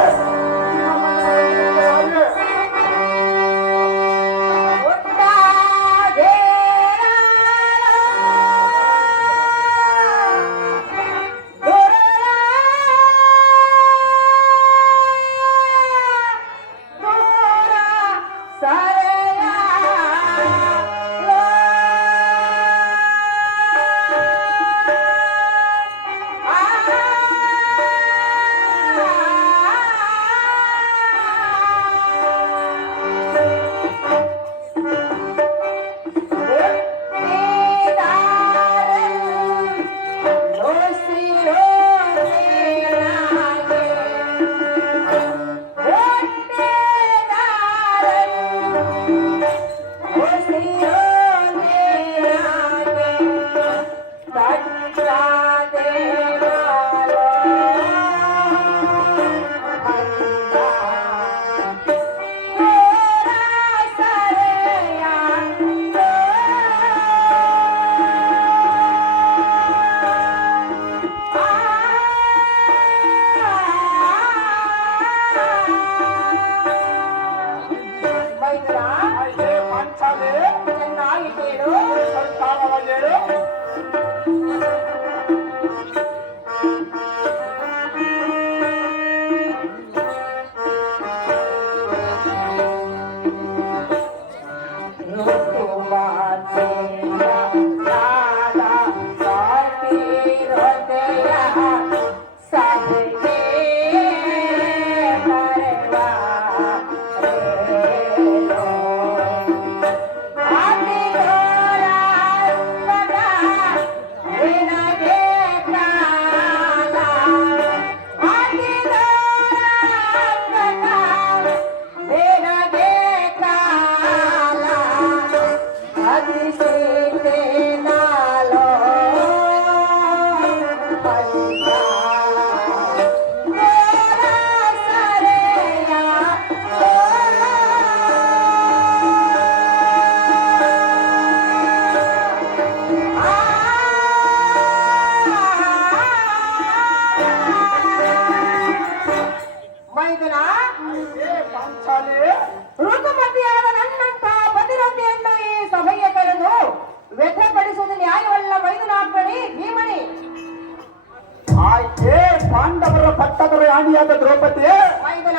ರಾಣಿಯಾದ ದ್ರೌಪದಿ ಮೈದನ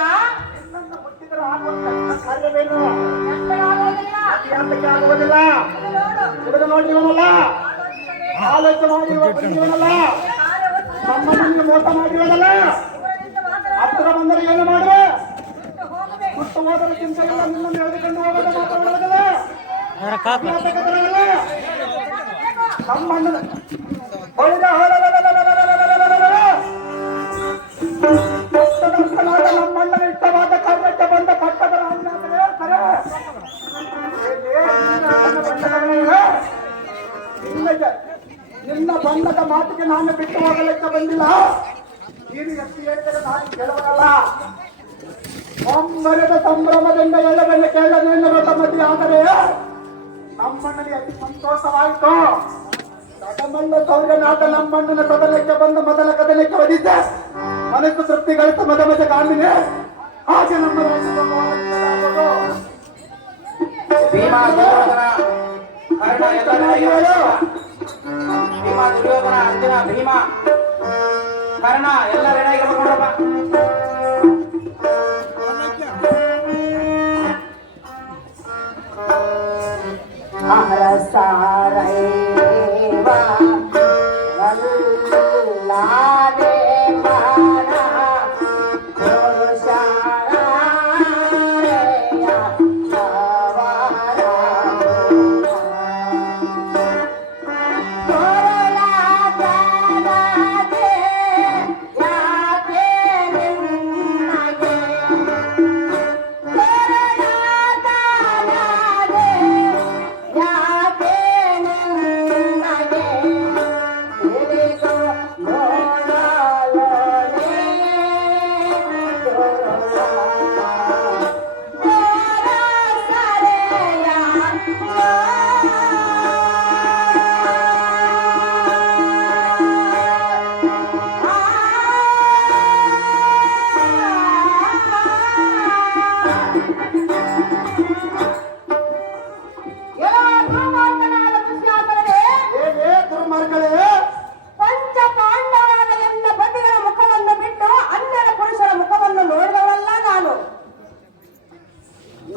ನಿನ್ನನ್ನು ಮುಟ್ಟಿದರೆ ಆಗುವಂತ ಕಾರ್ಯವೇನು? ಎಷ್ಟರಾಗುವುದಿಲ್ಲ. ಯಾತಕ್ಕೆ ಆಗುವುದಿಲ್ಲ? ಹಿಡಿದು ನೋಡಿರುವನಲ್ಲ, ಆಲೋಚನೆ ಮಾಡಿರುವ ಬಂದಿರುವನಲ್ಲ, ನಮ್ಮನ್ನು ಮೋಸ ಮಾಡಿರುವನಲ್ಲ, ಹತ್ತಿರ ಬಂದರೆ ಏನು ಮಾಡುವೆ? ಸುಟ್ಟು ಹೋದರೆ ಚಿಂತೆ ಇಲ್ಲ, ನಿನ್ನನ್ನು ಎಳೆದುಕೊಂಡು ಹೋಗೋದು ಮಾತಾಡೋದಿಲ್ಲ. ನಮ್ಮಣ್ಣನ ನಮ್ಮಣ್ಣನ ಇಷ್ಟವಾದ ಕಾರ್ಯಕ್ಕೆ ಬಂದ ಪಟ್ಟದ ರಾಜ್ಞಾತನೇ ಸರಿ. ನಿನ್ನ ಬಣ್ಣದ ಮಾತಿಗೆ ನಾನು ಬಿಟ್ಟು ಹೋಗಲಿಕ್ಕೆ ಬಂದಿಲ್ಲ. ನೀನು ಎತ್ತಿ ಹೇಳಿದರೆ ನಾನು ಕೇಳುವಲ್ಲ. ಒಮ್ಮರದ ಸಂಭ್ರಮದಿಂದ ಎಲ್ಲವನ್ನ ಕೇಳದೇನು ರಥಮತಿ. ಆದರೆ ನಮ್ಮಣ್ಣನಿಗೆ ಅತಿ ಸಂತೋಷವಾಯಿತು. ಕಡಮಣ್ಣ ಸೌರ್ಯನಾಥ ನಮ್ಮಣ್ಣನ ಕದನಕ್ಕೆ ಬಂದ ಮೊದಲ ಕದನಕ್ಕೆ ಒದಿದ್ದೆ. ಮನಸ್ಸು ತೃಪ್ತಿ ಗಳಿಸ ಮದ ಕಾಮಿನಿ. ಹಾಗೆ ನಮ್ಮ ಭೀಮ ದುರ್ಯೋಧನ ಕರ್ಣ ಎಲ್ಲ ಭೀಮ ದುರ್ಯೋಧನ ಅರ್ಜುನ ಭೀಮ ಕರ್ಣ ಎಲ್ಲ ರೆಡಿ ಆಗಿರ್ಬೇಕು ನೋಡಪ್ಪ. ಅರಸಾರೈವಾ ವಲ್ಲಾದೆ ಮಾನ ಪುರುಷಾರಯ ಅವರ ತೋರಲಾಗದೆ ಯಾಕೆ ನಿನ್ನಗೆ ತೋರಲಾಗದೆ ಯಾಕೆ ನಿನ್ನಗೆ ತಿಳಿದು ನೋಡಲೊಡೆ ಏನೇ ದುರ್ಮಾರ್ಗಗಳೇ, ಪಂಚ ಪಾಂಡವರಾದ ಎಲ್ಲ ಬಂಡಿಗಳ ಮುಖವನ್ನು ಬಿಟ್ಟು ಅನ್ಯರ ಪುರುಷರ ಮುಖವನ್ನು ನೋಡಿದವಳಲ್ಲ ನಾನು.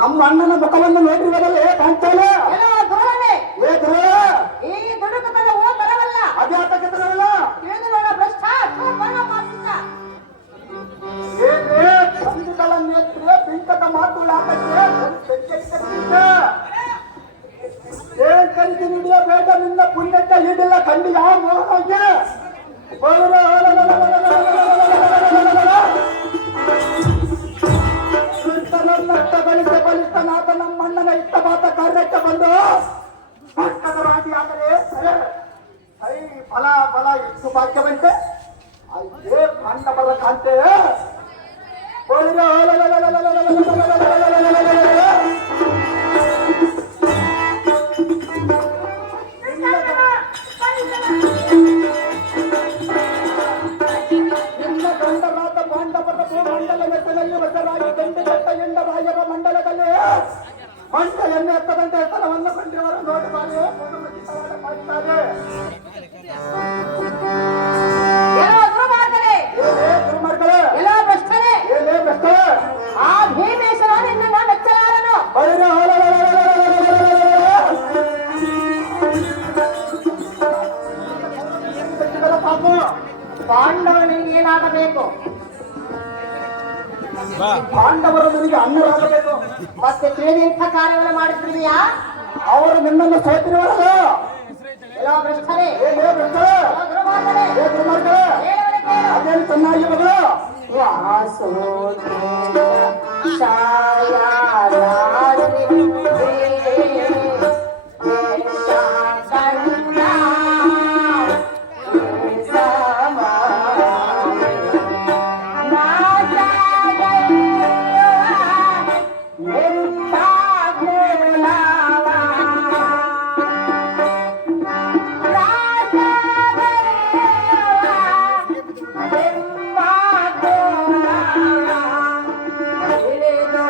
ನಮ್ಮ ಅಣ್ಣನ ಮುಖವನ್ನು ನೋಡಿರುವುದಲ್ಲೇ ಪಾಂಚಾಲ. ಎಲ್ಲ ಧೋರಣೆ ಏ ಧ್ರುವ, ಈ ದುಡುಕತನ ಓ ಬರವಲ್ಲ. ಅದ್ಯಾತಕ್ಕೆ ಧ್ರುವಲ್ಲ? ತಿಳಿದು ನೋಡ ಭ್ರಷ್ಟ ಬರ ಮಾತಿಲ್ಲ. ಏನೇ ಬಂಧುಗಳ ನೇತ್ರೆ ಬಿಂಕದ ಮಾತುಗಳಾಗಕ್ಕೆ ಏನ್ ಕರಿತಿ ನಿಡಿಯ ಬೇಡ. ನಿನ್ನ ಪುಣ್ಯಕ್ಕೆ ಹಿಡಿಲ್ಲ ಕಂಡಿಲ್ಲ ಮೋಹಗೆ ನಷ್ಟ ಗಳಿಸ ಬಲಿಷ್ಠನಾದ ನಮ್ಮಣ್ಣನ ಇಷ್ಟವಾದ ಕಾರ್ಯಕ್ಕೆ ಬಂದು ಪಟ್ಟದ ರಾಜಿ ಆದರೆ ಸರಿ. ಐ ಫಲ ಫಲ ಎಷ್ಟು ಭಾಗ್ಯವಂತೆ. ಅಯ್ಯೇ ಪಾಂಡವರ ಕಾಂತೆ ನಿನ್ನ ಗಂಡರಾದ ಪಾಂಡವರ ಭೂಮಂಡಲ ಮೆತ್ತನಲ್ಲಿ ವಸರಾಗಿ ಗಂಡಗಟ್ಟ ಎಂಡ ರಾಯರ ಮಂಡಲದಲ್ಲಿ ಮಂಡ ಎಣ್ಣೆ ಎತ್ತದಂತೆ ಎತ್ತರವನ್ನು ಕಂಡಿವರು ನೋಡಿ ಬಾರಿ ಮಾಡ್ತಾರೆ. ಎಲ್ಲ ದುರ್ಮಾರ್ಗರೇ, ಏನೇ ದುರ್ಮಾರ್ಗಗಳೇ, ಎಲ್ಲ ಭ್ರಷ್ಟರೇ, ಏನೇ ಬೆಸ್ತಳೆ ಆ ಭೀಮೇಶ್ವರ ನಿನ್ನನ್ನು ಮೆಚ್ಚಲಾರನು. ಪಾಪು ಪಾಂಡವನಿಗೆ ಏನಾಗಬೇಕು? ಪಾಂಡವರು ನಿನಗೆ ಅನ್ನರಾಗಬೇಕು. ಮತ್ತೆ ತಿಳಿದು ಇಂಥ ಕಾರ್ಯವನ್ನು ಮಾಡುತ್ತಿದೆಯಾ? ಅವರು ನಿನ್ನನ್ನು ಸೋತಿರುವಲ್ಲ. ಎಲ್ಲ ಭ್ರಷ್ಟರೇ, ಏನೇ ಬೆಸ್ತಳೆ, ಎಲ್ಲ ದುರ್ಮಾರ್ಗರೇ, ಏ ದುರ್ಮಾರ್ಗಗಳೇ, ಹೇಳುವರೆ ಕೇಳು. ಅದೇನು ಚೆನ್ನಾಗಿ ಮಗಳು ತಿಳಿದು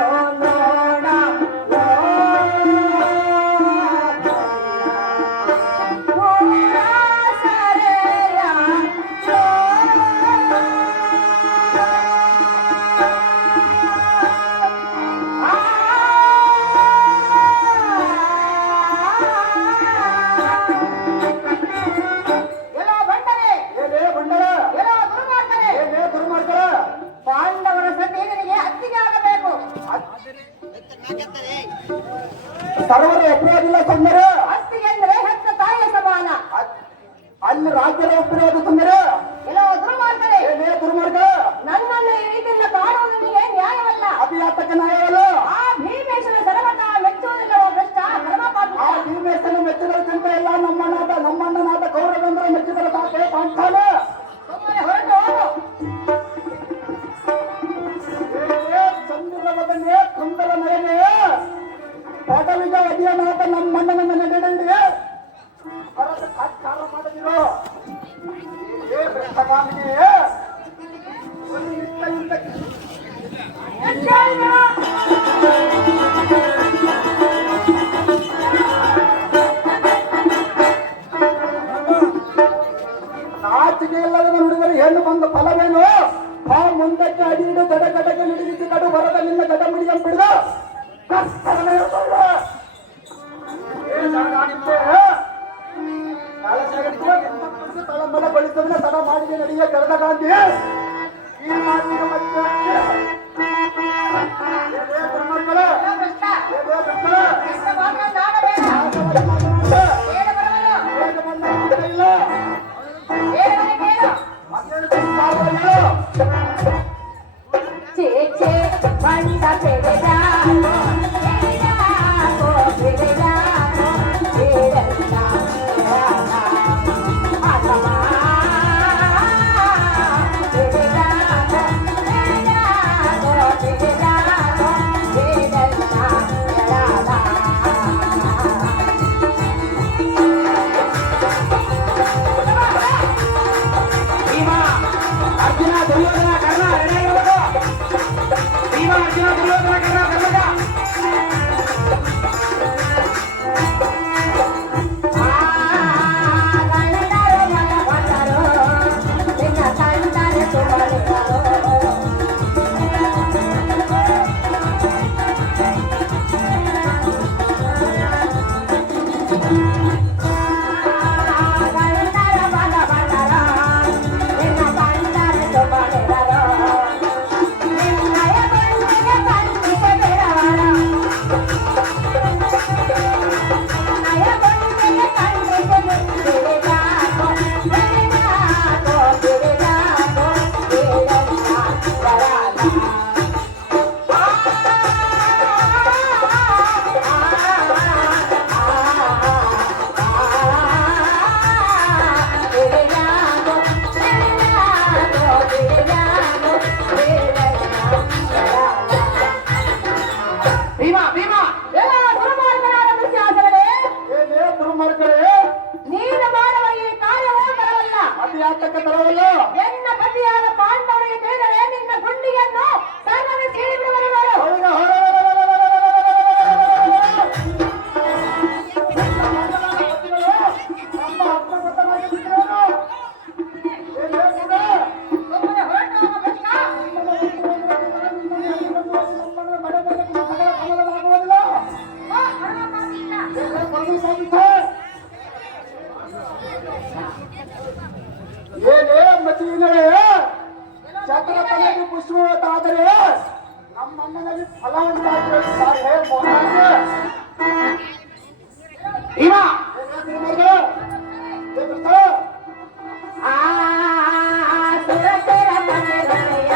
ಸರ್ವರ ಒಪ್ಪಿರೋದಿಲ್ಲ ತೊಂದರೆ. ಅಸ್ತಿ ಎಂದರೆ ಹೆತ್ತ ತಾಯಿಯ ಸಮಾನ. ಅಲ್ಲಿ ರಾಜ್ಯದ ಒಪ್ಪಿರೋದು ತೊಂದರೆ. ಎಲ್ಲೋ ದುರ್ಮಾರ್ಗವೇ, ಏನೇ ದುರ್ಮಾರ್ಗ. ನನ್ನನ್ನು ಈ ರೀತಿಯಿಂದ ಕಾಣುವುದು ನಿನಗೆ ನ್ಯಾಯವಲ್ಲ. ಅಭಿಯಾತಕ್ಕೆ ನ್ಯಾಯವಲ್ಲ. ಆ ಭೀಮೇಶ್ವರ ಸರ್ವತ ಮೆಚ್ಚುವುದಿಲ್ಲವೋ ಭ್ರಷ್ಟ ಕರ್ಮಪಾಪ. ಆ ಭೀಮೇಶನ ಮೆಚ್ಚಿದ ಚಿಂತೆ ಇಲ್ಲ. ನಮ್ಮಣ್ಣನಾದ ಕೌರವೇಂದ್ರ ಮೆಚ್ಚಿದರೆ ಸಾಕೆ ಕಾಣ್ತಾನೆ. ಸುಮ್ಮನೆ ಹೊರಟು ಹೋಗು. ಚಂದ್ರವದನೆ ಕುಂದರ ನಯನೆ ಪಟವಿಗ ಅಧಿಯನಾದ ನಮ್ಮಣ್ಣನ ನೆನೆದಂಡಿ ಭರತ ಕಾಟ್ಕಾರ ಮಾಡದಿರೋ ಭ್ರಷ್ಟಗಾಮಿಗೆ ನಾಚಿಕೆ ಇಲ್ಲದ ನುಡಿದರೆ ಹೆಣ್ಣು ಬಂದ ಫಲವೇನು? ಆ ಮುಂದಕ್ಕೆ ಅಡಿಯಿಡು ಗಡ ಗಡಗೆ ನುಡಿದಿದ್ದು ಕಡು ಬರದ ನಿನ್ನ ಗಡ ಮುಡಿಯಂ ಬಿಡಿದು ತಳಂಬಲ ಬಳಿಸದ ತಡ ಮಾಡಿದೆ ನಡೆಯ ಕರೆದ ಗಾಂಧಿ ಈ ಮಾತಿನ ಮಧ್ಯೆ ಭ್ರಷ್ಟ ಭ್ರಷ್ಟ ಮಾತನ್ನು ಆಡಬೇಡ. ಬೇಡ ಬರವನು. ಇಲ್ಲ ಬೇಡವನಿಗೇನು? ಛೇ ಛೇ ಬಂದ ಬೆಳೆದಾನೋ ಬೆಳೆದಾನೋ ಬೆಳೆದಾನೋ ಬೇಡಲ್ಲ ಅಥವಾ ಬೆಳೆದಾನೋ ಬೆಳೆದಾನೋ ಬೆಳೆದಾನೋ ಬೇಡಲ್ಲ ಭೀಮ ಅರ್ಜುನ ದುರ್ಯೋಧನ ಕರ್ಣ ರೆಡಿಯಾಗಿರೋದು. ಭೀಮ ಅರ್ಜುನ ದುರ್ಯೋಧನ ಕರ್ಣ ಕರ್ನಾಟಕ. ಭೀಮ ಭೀಮ ಎಲ್ಲ ದುರ್ಮಾರ್ಗನಾದ ದುಶ್ಯಾಸನವೇ, ಏನೇ ದುರ್ಮಾರ್ಗರೇ ನೀನು ಮಾಡುವ ಈ ಕಾರ್ಯವೂ ಬರವಲ್ಲ. ಅಭಿಯಾತಕ್ಕೆ ತರವಲ್ಲ. ಎನ್ನ ಪತಿಯಾದ ಪಾಂಡವರಿಗೆ ತಿಳಿದರೆ ನಿನ್ನ ಗುಂಡಿಯನ್ನು ಸರ್ವನೇ ಸೀಳಿಬಿಡುವರು ನೋಡು. ಸುಮ್ಮನೆ ಹೊರಟು ಹೋಗು ಭ್ರಷ್ಟ. ಓ, ಕರ್ಮಪಾಪಿಷ್ಟ. ಏನೇ ಮತೀನರೇ ಛತ್ರಪತಿ ಪುಷ್ಪವತಾದರೆ ನಮ್ಮಣ್ಣನಲ್ಲಿ ಫಲವನ್ನು ಭೀಮ ಸುರತೆರ ಪತಿರತೆಯ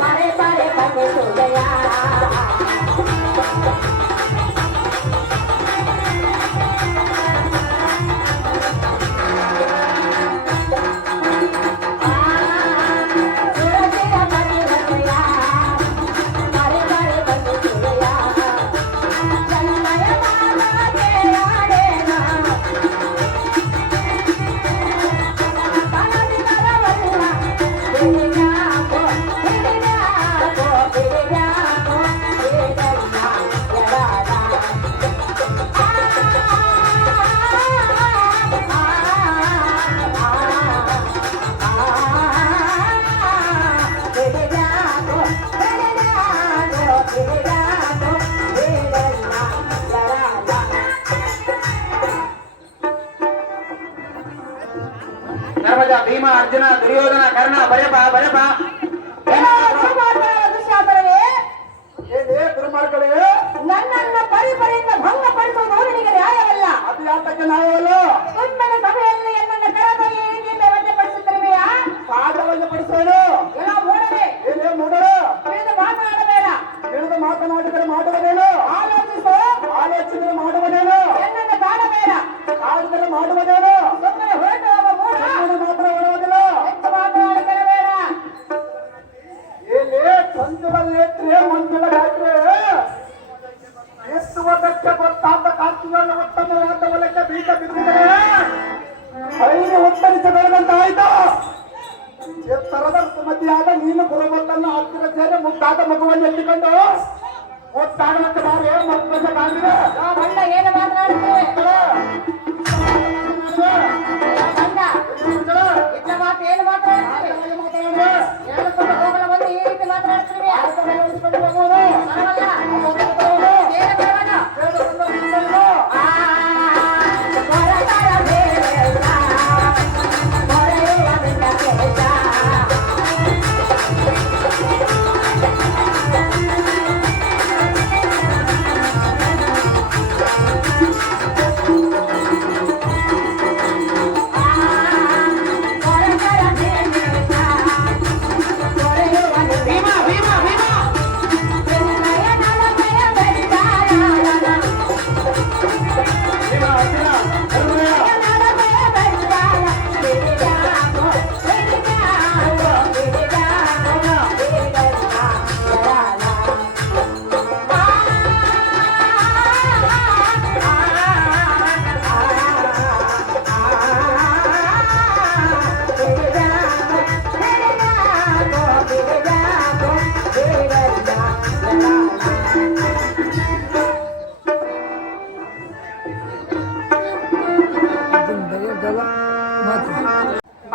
ಪರೆ ಪರೆ ಪತಿ ಸುಜಯ ಧರ್ಮಜ ಭೀಮ ಅರ್ಜುನ ದುರ್ಯೋಧನ ಕರ್ಣ ಬರೆಪ ಬರೆಪ. ದುಶ್ಯಾಸನವೇ, ಏನೇ ದುರ್ಮಾರ್ಗರೇ ನನ್ನನ್ನು ಪರಿ ಪರಿ ತನ್ನ ಹತ್ತಿರ ಸೇರಿ ಮುದ್ದಾದ ಮಗುವನ್ನು ಎತ್ತಿಕೊಂಡು ಒತ್ತಾಡಕ್ಕೆ ಬಾರಿ ಮಕ್ಕಳಿದೆ ಗಂಡ ಏನು ಮಾತನಾಡ್ತೀವಿ ಇಟ್ಟ ಮಾತು ಏನು ಮಾತನಾಡ್ತೀವಿ ಹೇಳ್ಕೊಂಡು ಹೋಗಲು ಬಂದು ಈ ರೀತಿ ಮಾತನಾಡ್ತೀವಿ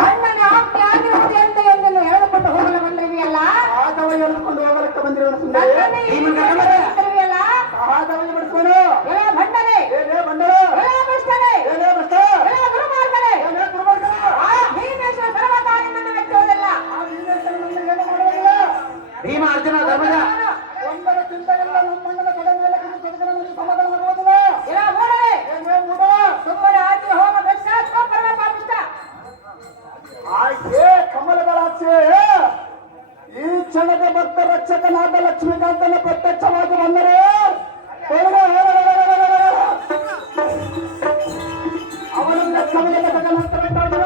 ಅಣ್ಣನ ಆಜ್ಞೆ ಆಗಿರುತ್ತದೆ ಅಂತ ಎಂದನ್ನು ಹೇಳಿಕೊಂಡು ಹೋಗಲು ಬಂದಿವೆಯಲ್ಲ ಆದವ ಎಳ್ಕೊಂಡು ಹೋಗಲಿಕ್ಕೆ ಬಂದಿರೋ ನನ್ನನ್ನೇ ಈ ರೀತಿ ಮಾತನಾಡುತ್ತಿರುವೆಯಲ್ಲ? ಆದವ ಬಿಡಿಸ್ಕೊಂಡು ಎಲೆ ಭಂಡನೆ, ಬಂದರು ಎಲೆ ಭ್ರಷ್ಟನೆ, ಏನೇ ಬಸ್ತ ಎಲೆ ದುರ್ಮಾರ್ಗನೆ, ಏನೇ ಕುರುಬರ್ಗ ಆ ಭೀಮೇಶ್ವರ ಸರ್ವಕಾರ್ಯವನ್ನು ಮೆಚ್ಚುವುದಿಲ್ಲ. ಆ ಭೀಮೇಶ್ವರ ನಮಗೆ ಏನು ಮಾಡುವುದಿಲ್ಲ ಭೀಮ ಅರ್ಜುನ ಧರ್ಮಜ ಒಂದರ ಚಿಂತೆಯಲ್ಲ ನಮ್ಮಣ್ಣನ ಕಡೆ ಮೇಲೆ ಸದಗರನಲ್ಲಿ ಸಮಾಧಾನ ಮಾಡುವುದಿಲ್ಲ ಎಲೆ ಮೂಡನೆ, ಏನೇ ಮೂಡ ಸುಮ್ಮನೆ ಆಚೆ ಹೋಗ ಭ್ರಷ್ಟ ಅಥವಾ ಪರಮ ಪಾಪಿಷ್ಟ. ಆಯ್ಕೆ ಕಮಲಗಳಾಚೆ ಈ ಕ್ಷಣದ ಭಕ್ತ ರಕ್ಷಕನಾದ ಲಕ್ಷ್ಮೀಕಾಂತನ ಪ್ರತ್ಯಕ್ಷವಾಗಿ ಬಂದರೆ ಅವನನ್ನ ಕಮಲದ ಗಗನಂತರ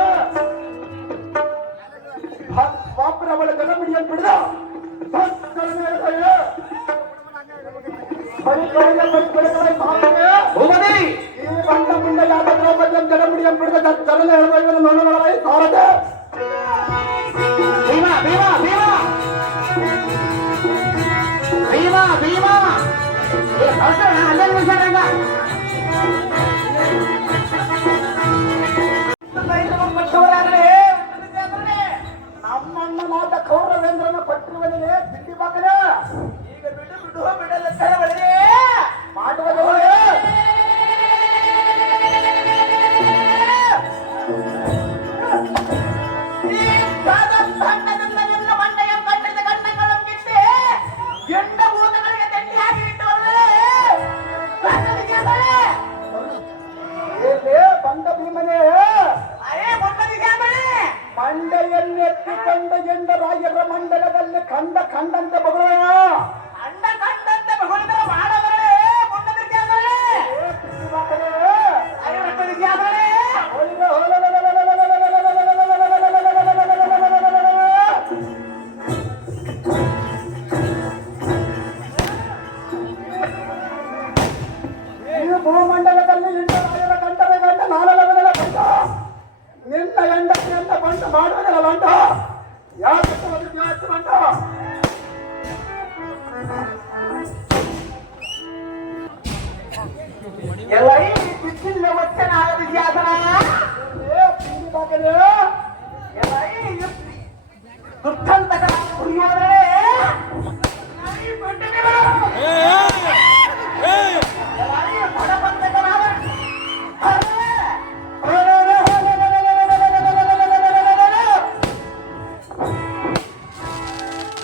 ಪಾಪರ ಅವಳ ಗಡಮಿಡಿಯನ್ನು ಬಿಡಿದ ಭೂಮತಿ ಈ ಬಂಡ ಮುಂಡ ಯಾವ ದ್ರೌಪದಿಯ ಗಡಮಿಡಿಯನ್ನು ಬಿಡಿದ ಚಲನೆ ಹೇಳುವ ನೋಡೋಣ ಸಾರದೆ ಭೀಮ ಭೀಮ ಭೀಮ ಭೀಮ ಭೀಮ ಅಲ್ಲೇ ನಿಲ್ಸಂಗ ನಮ್ಮನ್ನ ಮಾತ ಕೌರವೇಂದ್ರನ ಪಟ್ಟಿರುವನಿಗೆ ಬಿಟ್ಟಿ ಬಾಕನೆ ಈಗ ಬಿಡಲ್ಲ ಮಾಡುವ ಬಂದ ಭೀಮನೇ ಮಂಡೆಯನ್ನೆತ್ತಿಕೊಂಡ ಎಂದ ರಾಯರ ಮಂಡಲದಲ್ಲಿ ಕಂಡಂತೆ ಬಗಳ ಈ ಭೂಮಂಡಲದಲ್ಲಿ ಇಂದ ರಾಯರ ಕಂಡರೆ ಗಂಡ ನಾನಲಗಲ ಕಂಡ ನಿನ್ನ ಹೆಂಡತಿಯನ್ನ ಬಂಟ ಮಾಡುವುದಲ್ಲ ಬಂಟ ಯಾಕೆ ಬಂಟ ಎಲ್ಲ ಬಿಚ್ಚಿಲ್ಲ ವಚನ ವಿದ್ಯಾಸನ ದುರ್ಧಂತಕ ಕುಡಿಯೋದ್ರೆ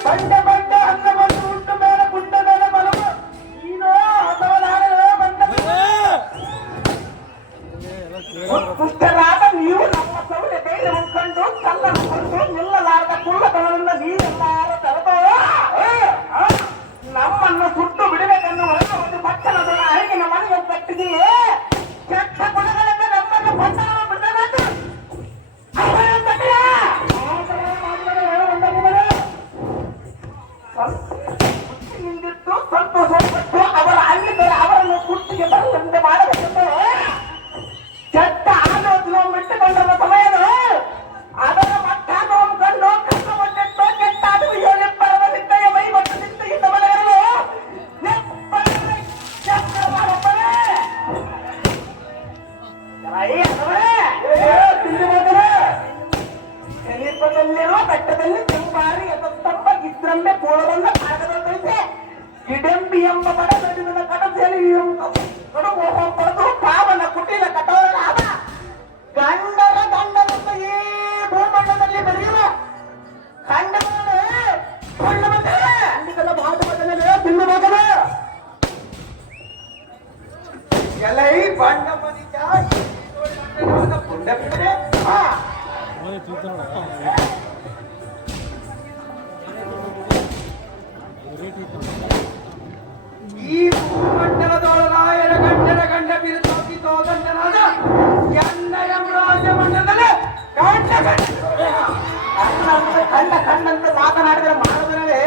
ಬಂಡೆ ಬಂಡೆ ಹಂಗ ಬಂದು ಉಂಟು ಮೇಲೆ ಗುಂಡ ಮೇಲೆ ಬಲವ ನೀನೋ ಅಥವಾ ನಾನೇ ಬಂದ ದುಷ್ಟರಾದ ನೀವು ನಮ್ಮ ಸೌದೆ ಬೇರೆ ಉಳ್ಕೊಂಡು ಕಲ್ಲ ಕೊಂಡು ನಿಲ್ಲಲಾರದ ಕುಳ್ಳತನದಿಂದ ನೀರೆಲ್ಲಾರ ತರದೋ ನಮ್ಮನ್ನು ಸುಟ್ಟು ಬಿಡಬೇಕನ್ನುವ ಒಂದು ಪಟ್ಟಣದ ಅರಗಿನ ಮನೆಯ ಕಟ್ಟಿದೆಯೇ ಕೆಟ್ಟ ಗುಣಗಳಿಂದ ನಮ್ಮನ್ನು ಪಟ್ಟಣ ಬಿಡಬೇಕು ನಿಂದಿಟ್ಟು ಸಂತೋಷಪಟ್ಟು ಅವರ ಅಲ್ಲಿದ್ದರೆ ಅವರನ್ನು ಕುಟ್ಟಿಗೆ ಬರುವಂತೆ ಮಾಡಬೇಕೆಂದು ಕೆಟ್ಟ ಆಲೋಚನೆ ಬಿಟ್ಟುಕೊಂಡಿರುವ ಸಮಯದ ಅದರ ಮಟ್ಟ ನೋವು ಕಂಡು ಕಷ್ಟ ಕೆಟ್ಟ ಅದು ಹೇಳಿಬ್ಬರದ ಎಂಬ ಬಡದಡಿನ ಕಡಸಲಿ ಕಡುಗು ಪಡೆದು ಪಾವನ ಕುಟಿಲ ಕಠೋರನಾದ ಗಂಡರ ಗಂಡನನ್ನು ಈ ಭೂಮಂಡಲದಲ್ಲಿ ಬೆರೆಯುವ ಖಂಡವೇ ಖಂಡಿತಲ್ಲ ಭಾಗವತನೇ ಬಿಲ್ಲು ಮಗನ ಎಲೈ ಬಣ್ಣ ಮನಿಜ ಪುಂಡ ಬಿಟ್ಟರೆ ಈ ಭೂಮಂಡಲದೊಳಗಾಯರ ಗಂಡರ ಗಂಡ ಬಿರುಸಾಗಿ ತೋದಂಡನಾದ ಎನ್ನ ಯಮರಾಜ ಮಂಡಲದಲ್ಲಿ ಕಂಡ ಕಂಡಂತ ಮಾತನಾಡಿದ್ರೆ ಮಾಡುವುದರೇ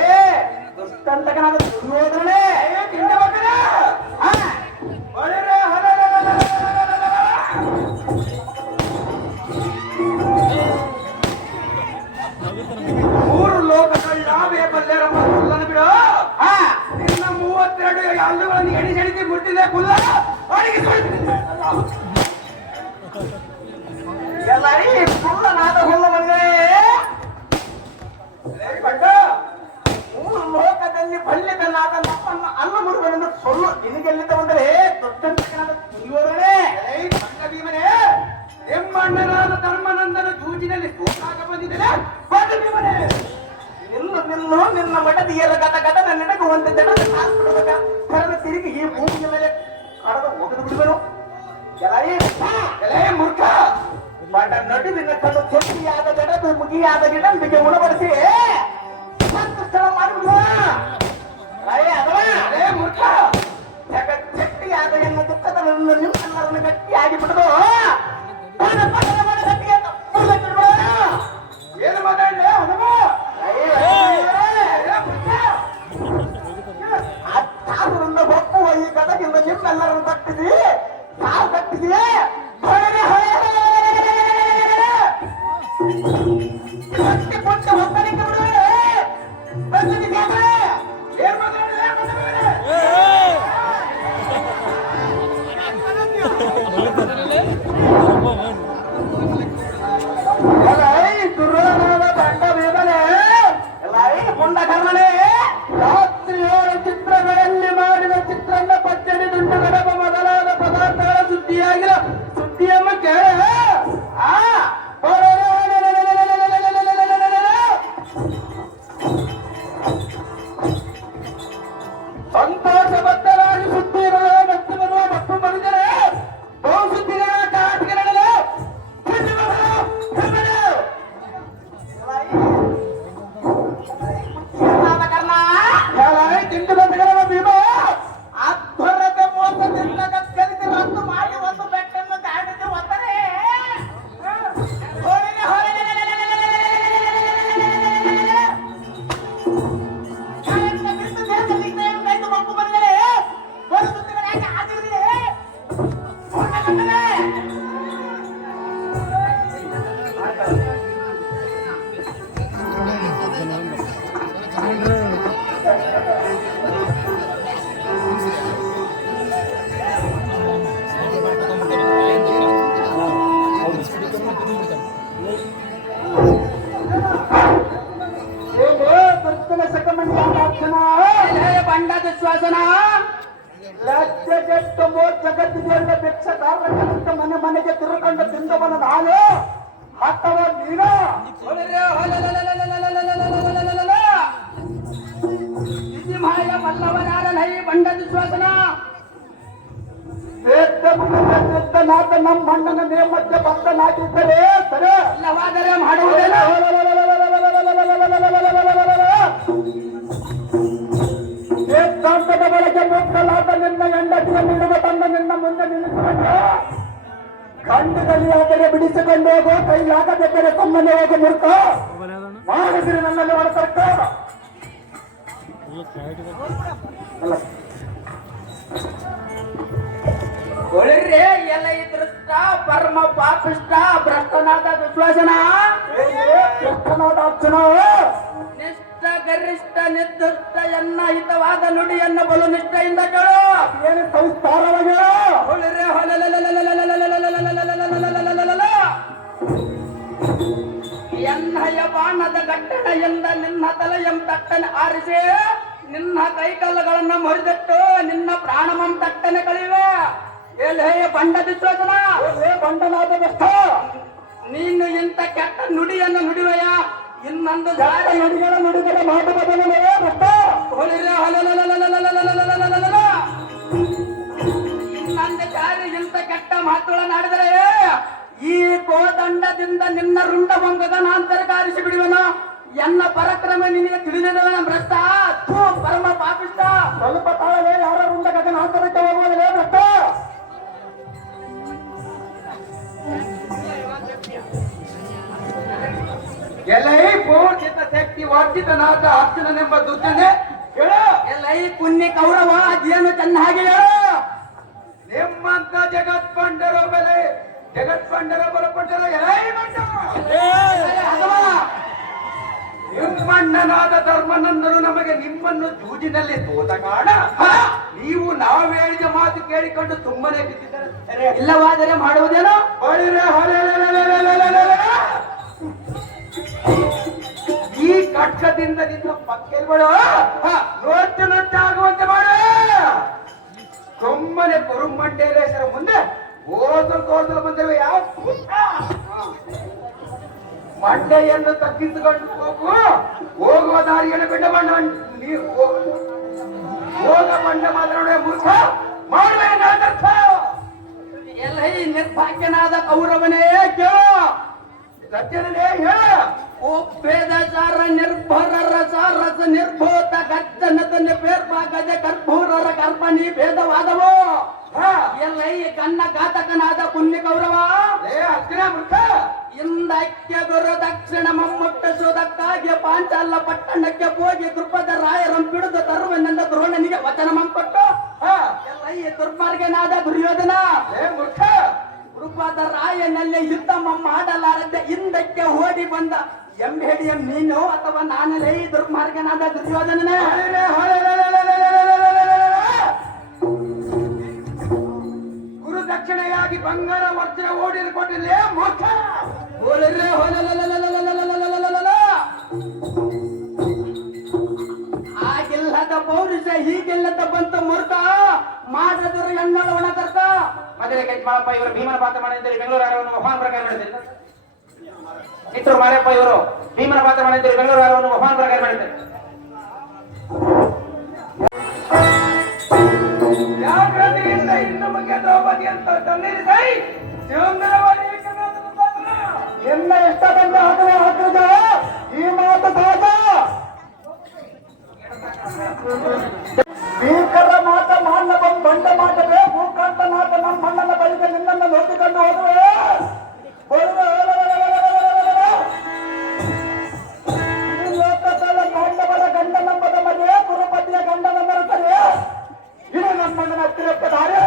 ದುಷ್ಟಂತಕನಾದ ದುರ್ಯೋಧನೇ ತಿಂಡ ಮಕ್ಕಳ ಒಳ್ಳೆ ಮೂರು ಲೋಕಗಳ ಬೇಬಲ್ಲೆರ ಮಕ್ಕಳನ್ನು ಬಿಡು ನಿನ್ನ 32 ಹಲ್ಲುಗಳನ್ನು ಎಣಿಸೆಣಿಸಿ ಮುಟ್ಟಿದೆ ಕುಲ್ಲ ಅವರಿಗೆ ಎಲ್ಲ ಈ ಕುಳ್ಳನಾದ ಹುಲ್ಲ ಬಂದರೆ ಪಟ್ಟ ಮೂರು ಲೋಕದಲ್ಲಿ ಬಲ್ಯದನ್ನಾದ ನಮ್ಮನ್ನು ಅಲ್ಲು ಮುರುಗನೆಂದು ಸೊಲ್ಲು ನಿನಗೆಲ್ಲಿದ್ದ ಬಂದರೆ ದುಷ್ಟಂತಕನಾದ ದುರ್ಯೋಧನೇ ಪಟ್ಟ ಭೀಮನೇ ಎಮ್ಮಣ್ಣನಾದ ಧರ್ಮನಂದನ ಜೂಜಿನಲ್ಲಿ ಸೋತಾಗ ಬಂದಿದ್ದೇನೆ ಪಟ್ಟ ಭೀಮನೇ ನಿಲ್ಲು ನಿನ್ನ ಮಡದಿಯರ ಗತ ಗತ ನನ್ನಡಗುವಂತೆ ಜಡದ ಶಾಸ್ತ್ರದ ಕರೆದ ತಿರುಗಿ ಈ ಭೂಮಿಯ ಮೇಲೆ ಕಡದ ಒಗೆದು ಬಿಡುವರು ಎಲೇ ಮೂರ್ಖ ಬಡ ನಡುವಿನ ಕಡು ಚೆಟ್ಟಿಯಾದ ಜಡದು ಮುಗಿಯಾದ ಗಿಡಂಬಿಗೆ ಉಣಬಡಿಸಿ ಸಂತುಷ್ಟನ ಮಾಡಿಬಿಡುವ ಎಲೇ ಮೂರ್ಖ ಜಗಚ್ಚೆಟ್ಟಿಯಾದ ಎನ್ನ ದುಃಖದನ್ನು ನಿಮ್ಮೆಲ್ಲರನ್ನು ಗಟ್ಟಿಯಾಗಿ ಬಿಡುದು ಏನು ಮಾತಾಡಲೇ ಹನುಮ ಸಾಧುರಿಂದ ಒಪ್ಪುವ ಈ ಗದಗಿಂದ ನಿಮ್ಮೆಲ್ಲರನ್ನು ಕಟ್ಟಿಸಿ ಸಾವು ಕಟ್ಟಿಸಿ ಕೊಟ್ಟು ಒಬ್ಬರಿಗೆ ಏನು ಮಾತಾಡಲೇ ದುರ್ಯೋಧನದ ದಂಡ ಬೀರಲೇ ಕೊಂಡ ಕರ್ಮನೇ ರಾತ್ರಿಯೋಳ ಚಿತ್ರಗಳಲ್ಲಿ ಮಾಡಿದ ಚಿತ್ರನ್ನ ಪಚ್ಚಡಿ ದುಂಡು ಗಡಪ ಮೊದಲಾದ ಪದಾರ್ಥಗಳ ಸುದ್ದಿಯಾಗಿರ ಸುದ್ದಿಯನ್ನು ಕೇಳ ಸಂತೋಷಬದ್ಧರಾಗಿ ಸುದ್ದಿ ಭಕ್ತಿ ಬರುವ ಭಕ್ತು ಬಂದರೆ ಬಹು ಸುದ್ದಿಗಳ ಕಾಟಿಗೆ ನಡೆದು ತಿಂದು ಬಂದಗಳ ಭೀಮ ಅಧ್ವರತೆ ಮೋಸದಿಂದ ಕತ್ತರಿಸಿ ರದ್ದು ಮಾಡಿ ಒಂದು ಬೆಟ್ಟನ್ನು ದಾಟಿಸಿ ಒತ್ತರೆ ಮಪ್ಪು ಬಂದರೆ ಒಂದು ಸುದ್ದಿಗಳ ಯಾಕೆ ಆಗಿರಲಿದೆ ಬಂಡ ದುಶ್ವಾಸನ ಲಜ್ಜೆಗೆಟ್ಟು ಜಗತ್ತಿಗೆಲ್ಲ ಭಿಕ್ಷಕಾರರಂತ ಮನೆ ಮನೆಗೆ ತಿರುಕೊಂಡು ತಿಂದವನ ನಾನು ಅಥವಾ ನೀನು ಮಾಯ ಪಲ್ಲವನಾರನೈ ಬಂಡ ದುಶ್ವಾಸನ ನಾಥ ನಮ್ಮ ಮಣ್ಣನ ನೇಮಕ್ಕೆ ಬದ್ಧನಾಗಿದ್ದರೆ ಸರಿ ಇಲ್ಲವಾದರೆ ಮಾಡುವುದಿಲ್ಲ ವೇದಾಂತದ ಒಳಗೆ ಮುಕ್ಕಲಾದ ನಿನ್ನ ಹೆಂಡತಿಯ ನಿಡುವ ತಂದ ನಿನ್ನ ಮುಂದೆ ನಿಲ್ಲಿಸಿಕೊಂಡು ಗಂಡದಲ್ಲಿ ಆದರೆ ಬಿಡಿಸಿಕೊಂಡು ಹೋಗೋ ಕೈಲಾಗಬೇಕಾದ್ರೆ ತಮ್ಮನೆ ಹೋಗಿ ಮುರ್ಕ ಮಾಡಿದ್ರಿ ನನ್ನಲ್ಲಿ ಹೊರತರ್ಕ ಅಲ್ಲ ಒಳ್ಳೆ ಎಲ್ಲ ದೃಷ್ಟ ಪರಮ ಪಾಪಿಷ್ಟ ಭ್ರಷ್ಟನಾದ ದುಶ್ವಾಸನ ಅರ್ಚನ ನಿಷ್ಠ ಗರಿಷ್ಠ ನಿರ್ದಿಷ್ಟ ಎನ್ನ ಹಿತವಾದ ನುಡಿಯನ್ನು ಬಲು ನಿಷ್ಠೆಯಿಂದ ಕೇಳು ಏನು ಸಂಸ್ಕಾರವಾಗಿ ಒಳ್ಳೆ ಎನ್ನಯ ಬಾಣದ ಗಟ್ಟಣೆಯಿಂದ ನಿನ್ನ ತಲೆಯಂ ತಟ್ಟನೆ ಆರಿಸಿ ನಿನ್ನ ಕೈಕಲ್ಲುಗಳನ್ನ ಮುರಿದಿಟ್ಟು ನಿನ್ನ ಪ್ರಾಣಮಂ ತಟ್ಟನೆ ಕಳಿವೆ. ಎಲೆ ಬಂಡ ಬಿಚ್ಚೋದನ ಬಂಡನಾದ ಬೆಷ್ಟ ನೀನು ಇಂಥ ಕೆಟ್ಟ ನುಡಿಯನ್ನು ನುಡಿವೆಯ. ಇನ್ನೊಂದು ಜಾತಿ ನುಡಿಗಳ ನುಡಿಗಳ ಮಾತು ಬದಲೇ ಬೆಷ್ಟ ಹೊಲಿರೆ ಇನ್ನೊಂದು ಜಾರಿ ಇಂಥ ಕೆಟ್ಟ ಮಾತುಗಳನ್ನು ಆಡಿದರೆ ಈ ಕೋದಂಡದಿಂದ ನಿನ್ನ ರುಂಡ ಭಂಗದ ನಾಂತರಕಾರಿಸಿ ಬಿಡುವನು. ಎನ್ನ ಪರಾಕ್ರಮ ನಿನಗೆ ತಿಳಿದಿರುವನ ಭ್ರಷ್ಟ. ಪರಮ ಪಾಪಿಷ್ಟ. ಸ್ವಲ್ಪ ತಾಳವೇ ಯಾರ ರುಂಡ ಗಗನ ಅಂತರಕ್ಕೆ ಹೋಗುವುದಿಲ್ಲ ಬೆಷ್ಟ. ಎಲೈ ಪೂರ್ಜಿತ ಶಕ್ತಿ ವರ್ಜಿತನಾದ ಅರ್ಜುನನೆಂಬ ದುರ್ಜನೆ ಹೇಳು. ಎಲೈ ಪುಣ್ಯ ಕೌರವ ಅದೇನು ಚೆನ್ನಾಗಿ ಹೇಳು. ನಿಮ್ಮಂತ ಜಗತ್ಪಂಡರೋ ಬೆಲೆ ಜಗತ್ಪಂಡರ ಬಲಪಂಡರ ಎಲೈ ಮಂಡ ಅಥವಾ ನಿಮ್ಮಣ್ಣನಾದ ಧರ್ಮನಂದನು ನಮಗೆ ನಿಮ್ಮನ್ನು ಜೂಜಿನಲ್ಲಿ ಸೋತ ಕಾರಣ ನೀವು ನಾವು ಹೇಳಿದ ಮಾತು ಕೇಳಿಕೊಂಡು ಸುಮ್ಮನೆ ಬಿದ್ದಿದ್ದಾರೆ. ಇಲ್ಲವಾದರೆ ಮಾಡುವುದೇನು? ಬಳಿರೆ ಈ ಕಟ್ಟದಿಂದ ನಿನ್ನ ಪಕ್ಕೆಲ್ಗಳು ನೋಟ್ಟು ನೊಟ್ಟಾಗುವಂತೆ ಮಾಡ. ಸುಮ್ಮನೆ ಕುರುಮಂಡೇಲೇಶ್ವರ ಮುಂದೆ ಓದಲು ಬಂದಿರುವ ಯಾವ ಮಂಡೆಯನ್ನು ತಗ್ಗಿಸಿಕೊಂಡು ಹೋಗುವ ದಾರಿಯನ್ನು ಬಿಟ್ಟ ಬಣ್ಣ ಹೋಗ ಬಂಡ ಮಾತ್ರ ಮೂರ್ಖ ಮಾಡುವೆ ನಾಟಕ. ಎಲೈ ನಿರ್ಭಾಗ್ಯನಾದ ಕೌರವನೇ ಕೇಳು. ಸತ್ಯನೇ ಹೇಳ. ಒಪ್ಪೇದಾಚಾರ ನಿರ್ಭರರ ಸಾರಸ ನಿರ್ಭೂತ ಗಜ್ಜನದ ಬೇರ್ಭಾಗದ ಕರ್ಪೂರರ ಕರ್ಪಣಿ ಭೇದವಾದವು. ಎಲೈ ಕನ್ನ ಘಾತಕನಾದ ಪುಣ್ಯ ಕೌರವ ಅರ್ಜುನ ಮೂರ್ಖ ಇಂದಕ್ಕೆ ಗುರು ದಕ್ಷಿಣ ಮುಟ್ಟಿಸುವುದಕ್ಕಾಗಿ ಪಾಂಚಾಲ ಪಟ್ಟಣಕ್ಕೆ ಹೋಗಿ ದೃಪದ ರಾಯರಂ ಪಿಡಿದು ತರುವನೆಂದ ದ್ರೋಣನಿಗೆ ವಚನ ಮಂಕೊಟ್ಟು ಎಲೈ ದುರ್ಮಾರ್ಗನಾದ ದುರ್ಯೋಧನ ಮೂರ್ಖ ದೃಪದ ರಾಯನಲ್ಲಿ ಯುದ್ಧ ಮಾಡಲಾರದೆ ಹಿಂದಕ್ಕೆ ಓಡಿ ಬಂದ ಎಂಬೆಡಿಯಂ ನೀನು ಅಥವಾ ನಾನಲೇ ದುರ್ಮಾರ್ಗನಾದ ದುರ್ಯೋಧನನೇ. ಗುರು ದಕ್ಷಿಣೆಯಾಗಿ ಬಂಗಾರ ವರ್ಜನೆ ಓಡಿನ ಕೊಟ್ಟಿಲ್ಲೇ ಮೂರ್ಖ. ಹೋಲರೆ ಆಗಿಲ್ಲದ ಪೌರುಷ ಹೀಗಿಲ್ಲದ ಬಂತ ಮೂರ್ಖ ಮಾಡಿದ್ರು ಎಣ್ಣಳು ಒಣಕರ್ಕ. ಮೊದಲೇ ಕೈಮಾಳಪ್ಪ ಇವರು ಭೀಮನ ಪಾತ್ರ ಮಾಡಿದ್ದರೆ ಬೆಂಗಳೂರು ಆರವನ್ನು ಮಹಾನ್ ಪ್ರಕಾರ ಮಾಡಿದ್ದಾರೆ. ಕಿತ್ತೂರು ಮಾರಪ್ಪ ಇವರು ಭೀಮನ ಪಾತ್ರ ಮಾಡಿದ್ದರೆ ಬೆಂಗಳೂರು ಆರವನ್ನು ಮಹಾನ್ ಪ್ರಕಾರ ಮಾಡಿದ್ದಾರೆ. ಜಾಗೃತಿಯಿಂದ ಇನ್ನು ಬಗ್ಗೆ ದ್ರೌಪದಿ ಅಂತ ತನ್ನಿರಿಸೈ ಸುಂದರವಾದ ಎನ್ನ ಇಷ್ಟ ಬಂದ ಹಾಕಲೇ ಹಾಕಿದ ಈ ಮಾತು ಸಹಜ. ಭೀಕರ ಮಾತ ಮಾನ್ನ ಬಂಡ ಮಾಟವೇ ಭೂಕಾಂತ ನಾಟ ನಮ್ಮ ಮಣ್ಣನ ಬಳಿಗೆ ನಿನ್ನನ್ನು ನೋಡಿಕೊಂಡು ಹೋಗುವೆ. ಈ ಲೋಕದ ಪಾಂಡವರ ಗಂಡನಂಬದ ಮನೆ ಗುರುಪತಿಯ ಗಂಡನಂಬರ ಸರಿ ಇದು ನಮ್ಮಣ್ಣನ ಹತ್ತಿರಪ್ಪದಾರೆ.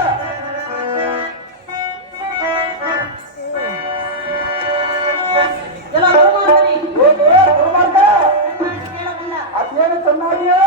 ಅದೇನು ಚೆನ್ನಾಗಿಯೋ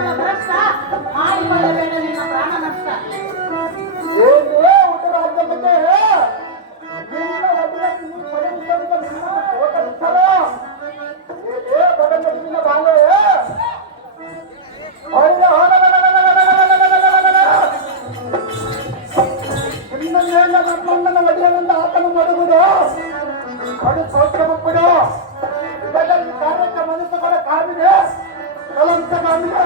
ಮಾಡುವ ಭ್ರಷ್ಟ ಮಾಡಿಕೊಳ್ಳಬೇಡ ನಿನ್ನ ಪ್ರಾಣ ನಷ್ಟ. ಏನೇ ಉತ್ತರಾಜ್ಯ ಬಗ್ಗೆ ನಿನ್ನ ಮದುವೆಗೆ ನೀನು ಪಡೆಯುತ್ತಿರುವ ನಿನ್ನ ಕೋಟ ವಿಚಾರ ಏನೇ ಬಡಗಿನ ಬಾಳೆ ಇನ್ನೊಂದೇನ ನಮ್ಮಣ್ಣನ ಮದುವೆಯಿಂದ ಆತನ ಮಡಗುದು ಕಡು ಸೌಖ್ಯಮಪ್ಪಡು ಇದರಲ್ಲಿ ಕಾರ್ಯಕ್ಕೆ ಮನಸ್ಸುಗಳ ಕಾಮಿದೆ ಕಲಂಕ ಕಾಮಿದೆ.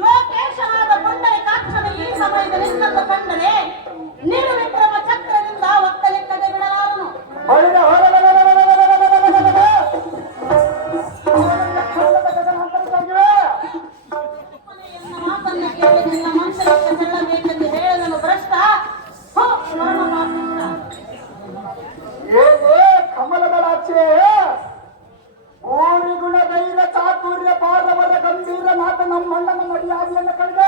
ಲೋಕೇಶನಾದ ಪುಂಡರೀಕಾಕ್ಷನ ಈ ಸಮಯದಲ್ಲಿ ನಿನ್ನನ್ನು ಕಂಡರೆ ನಿರ್ವಿಕ್ರಮ ಚಕ್ರದಿಂದ ಒಕ್ಕಲಿಕ್ಕದೆ ಬಿಡಲಾರನು. ಮಾತನ್ನು ಕೇಳಿ ನಿನ್ನ ಮಂತ್ರಕ್ಕೆ ಚೆಲ್ಲಬೇಕೆಂದು ಹೇಳದನು ಭ್ರಷ್ಟ. ಏನೇ ಕಮಲಗಳಾಚೆ ಕೋರಿ ಗುಣ ಧೈರ್ಯ ಚಾತುರ್ಯ ಪಾರವರ ಗಂಭೀರ ಮಾತ ನಮ್ಮಣ್ಣನ ಮಡಿಯಾದಿಯನ್ನು ಕಂಡ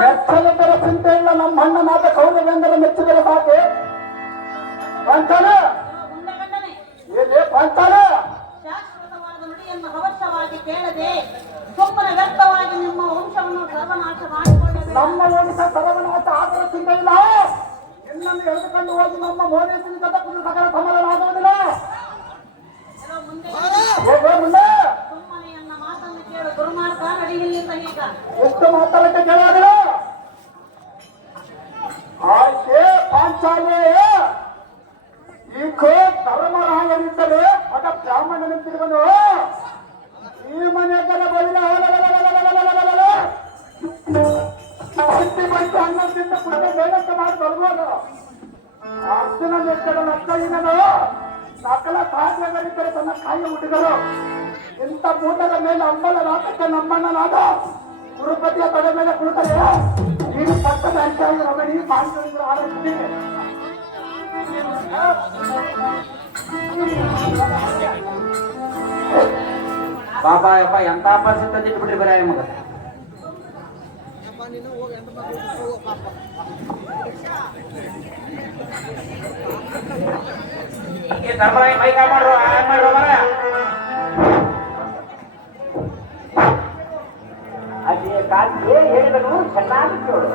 ಮೆಚ್ಚಲದರ ಚಿಂತೆ ಇಲ್ಲ. ನಮ್ಮ ಅಣ್ಣನಾದ ಕೌರವೇಂದ್ರ ಮೆಚ್ಚಿದರೆ ಸಾಕೆ. ಪಂಚಾಲ ಏನೇ ಪಂಚಾಲ ಶಾಶ್ವತವಾದ ನುಡಿಯನ್ನು ಅವಶ್ಯವಾಗಿ ಕೇಳದೆ ಸುಮ್ಮನೆ ವ್ಯಕ್ತವಾಗಿ ನಿಮ್ಮ ವಂಶವನ್ನು ಸರ್ವನಾಶ ಮಾಡಿಕೊಳ್ಳಬೇಕು. ನಮ್ಮ ವಂಶ ಸರ್ವನಾಶ ಆದರ ಚಿಂತೆ ಇಲ್ಲ. ಇನ್ನೊಂದು ಎಳೆದುಕೊಂಡು ಹೋಗಿ ನಮ್ಮ ಮೋನೇಶ್ವರಿ ತಪ್ಪು ಸಕಲ ಸಮಾಧಾನವಾಗುವುದಿಲ್ಲ. ಮುಂದೆ ಸುಮ್ಮನೆ ನನ್ನ ಮಾತನ್ನು ಕೇಳು ದುರ್ಮಾರ್ಗ ನಡಿಯಿಲ್ಲ. ಈಗ ಎಷ್ಟು ಮಾತಾಡಕ್ಕೆ ಕೇಳಾಗಲ್ಲ. ಆಯ್ಕೆ ಪಾಂಚಾಲೆ ಈಗ ಧರ್ಮರಾಯನಿದ್ದರೆ ಮಗ ಬ್ರಾಹ್ಮಣನಿಂತಿರುವನು ಈ ಮನೆಗಳ ಬೈಲ ಹಂತಿ ಬಂದು ಅನ್ನದಿಂದ ಪುಟ್ಟ ಬೇಗಂತ ಮಾಡಿ ಬರ್ಬೋದು. ಅರ್ಜುನ ನೆಟ್ಟದ ನಕ್ಕಯ್ಯನನು ಸಕಲ ಸಾಧ್ಯಗಳಿದ್ದರೆ ತನ್ನ ಕಾಯಿ ಹುಟ್ಟಿದರು. ಇಂಥ ಮೂಟದ ಮೇಲೆ ಅಂಬಲ ನಾಟಕ್ಕೆ ನಮ್ಮಣ್ಣನಾದ ಗುರುಪತಿಯ ತಡೆ ಮೇಲೆ ಕುಳಿತರೆ ನೀನು ಪಕ್ಕದ ಅಂಚಾಗಿ ರಮಣಿ ಮಾಂಸದಿಂದ ಆರಂಭಿಸಿ ಪಾಪ ಯಪ್ಪ ಎಂತ ಪರಿಸ್ಥಿತಿ ತಂದಿಟ್ಟು ಬಿಡ್ರಿ ಬರ ಮಗ. ಧರ್ಮರಾಯ ಮೈಕ ಮಾಡ್ರು ಮಾಡ್ರು ಮರ ಅದೇ ಹೇಳಿದನು ಚೆನ್ನಾಗಿ ಕೇಳು.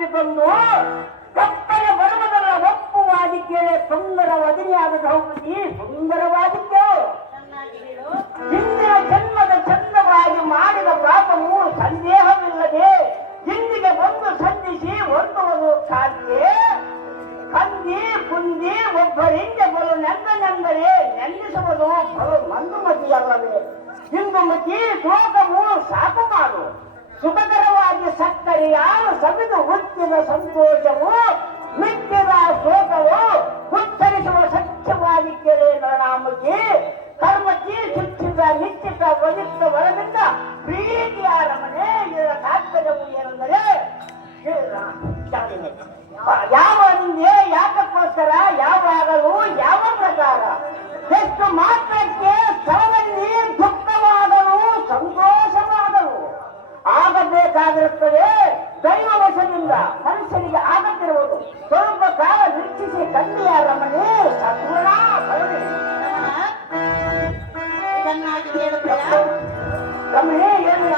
ತಪ್ಪಿಕೊಂಡು ಕಪ್ಪನೆ ಬರುವುದರ ಒಪ್ಪುವಾದಿಕೆ ಸುಂದರವದಿನಿಯಾದ ದ್ರೌಪದಿ ಸುಂದರವಾದಿತ್ಯೋ ಹಿಂದಿನ ಜನ್ಮದ ಚಂದವಾಗಿ ಮಾಡಿದ ಪಾಪವು ಸಂದೇಹವಿಲ್ಲದೆ ಇಂದಿಗೆ ಬಂದು ಸಂಧಿಸಿ ಹೊಂದುವುದು ಸಾಧ್ಯ. ಕಂದಿ ಕುಂದಿ ಒಬ್ಬರಿಂದ ಬರು ನೆಂದನೆಂದರೆ ನೆಂದಿಸುವುದು ಬರು ಮಂದುಮತಿಯಲ್ಲವೇ. ಇಂದುಮತಿ ಶೋಕವು ಸಾಕು ಮಾಡು, ಸುಖಕರವಾಗಿ ಸಕ್ಕರೆಯಾರು ಸವಿದು ಹುಟ್ಟಿದ ಸಂತೋಷವು ಮಿಕ್ಕಿದ ಶೋಕವು ಉತ್ತರಿಸುವ ಸತ್ಯವಾಗಿ ಕೇಳಿ ನರನಾಮಕಿ ಕರ್ಮಕಿ ಶುಚಿತ ನಿಶ್ಚಿತ ಬಲಿಷ್ಠ ವರದಿಂದ ಪ್ರೀತಿಯ ರಮಣೆ. ಇದರ ತಾತ್ಪರ್ಯವು ಏನೆಂದರೆ ಯಾವ ನಿಂದೆ ಯಾಕಕ್ಕೋಸ್ಕರ ಯಾವಾಗಲೂ ಯಾವ ಪ್ರಕಾರ ಎಷ್ಟು ಮಾತ್ರಕ್ಕೆ ಸ್ಥಳದಲ್ಲಿ ದುಃಖವಾಗಲು ಸಂತೋಷವಾಗಲು ಆಗಬೇಕಾಗಿರುತ್ತದೆ. ದೈವವಶದಿಂದ ಮನುಷ್ಯನಿಗೆ ಆಗತ್ತಿರುವುದು ಸ್ವಲ್ಪ ಕಾಲ ನಿರೀಕ್ಷಿಸಿ ಕನ್ನೆಯ ರಮಣೆ ಸದ್ಗುಣ ಬರಲಿ. ರಮಣೆ ಏನು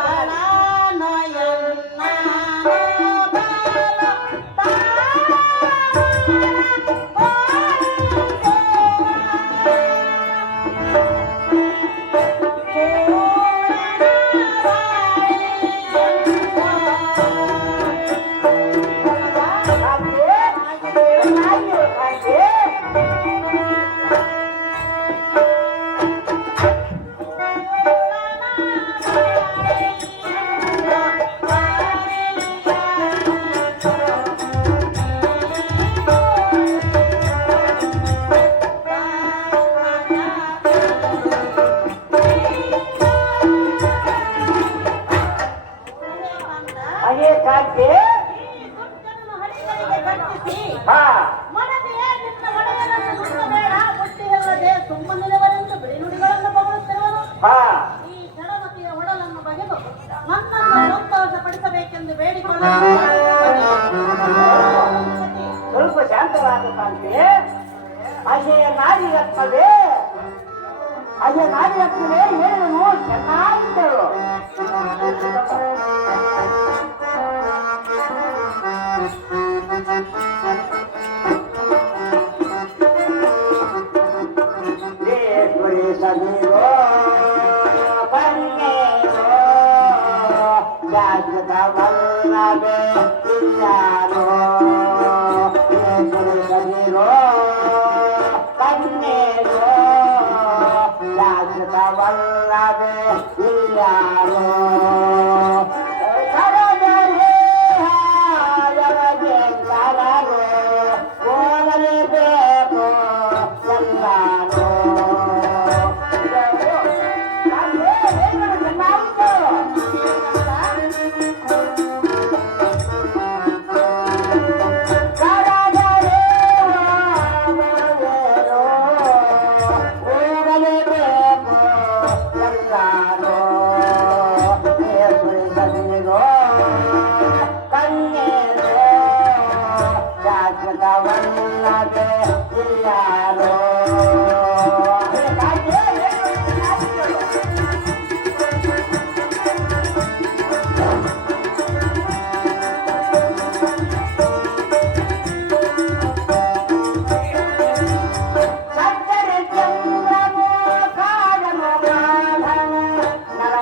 ಸಂತೋಷಪಡಿಸಬೇಕೆಂದು ಬೇಡಿಕೊಳ್ಳ ಸ್ವಲ್ಪ ಶಾಂತವಾಗುತ್ತಂತೆ. ಅಜಯ ನಾರಿಯತ್ವವೇ ಅಜಯ ನಾರಿಯತ್ವವೇ ಹೇಳುವನು ಚೆನ್ನಾಗಿದ್ದರು. ಸದಿರೋ ಕನ್ನೇರೋ ಜಾಗೃತ ವಲ್ಲಭೆ ಇಲ್ಲಾರೋ ಸದಿರೋ ಕನ್ನೇರೋ ಜಾಗೃತ ವಲ್ಲಭೆ ಇಲ್ಲಾರೋ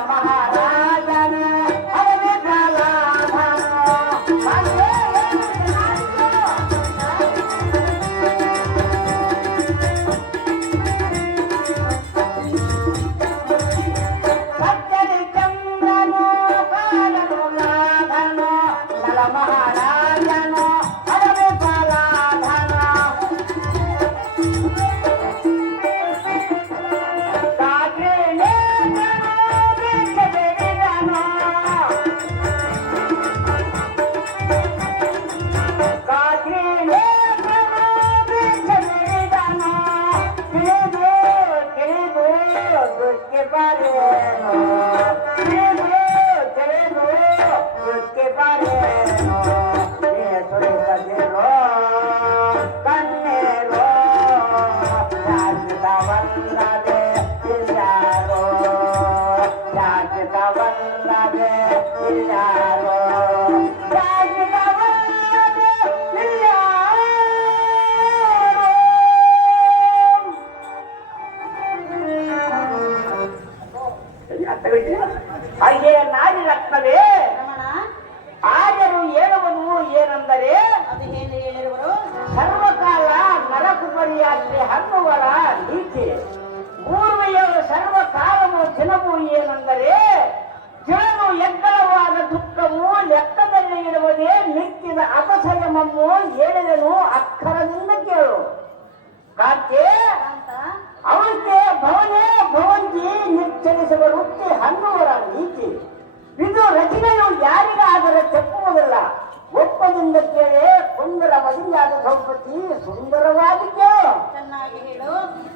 ಮಹಾರಾಜನ ಆಗುವುದಿಲ್ಲ. ಒಪ್ಪದಿಂದ ಕೇಳಿ ಸುಂದರ ಮದುವೆಯಾದ ದ್ರೌಪದಿ ಸುಂದರವಾಗಿ ಕೇಳು. ಚೆನ್ನಾಗಿ ಹೇಳು.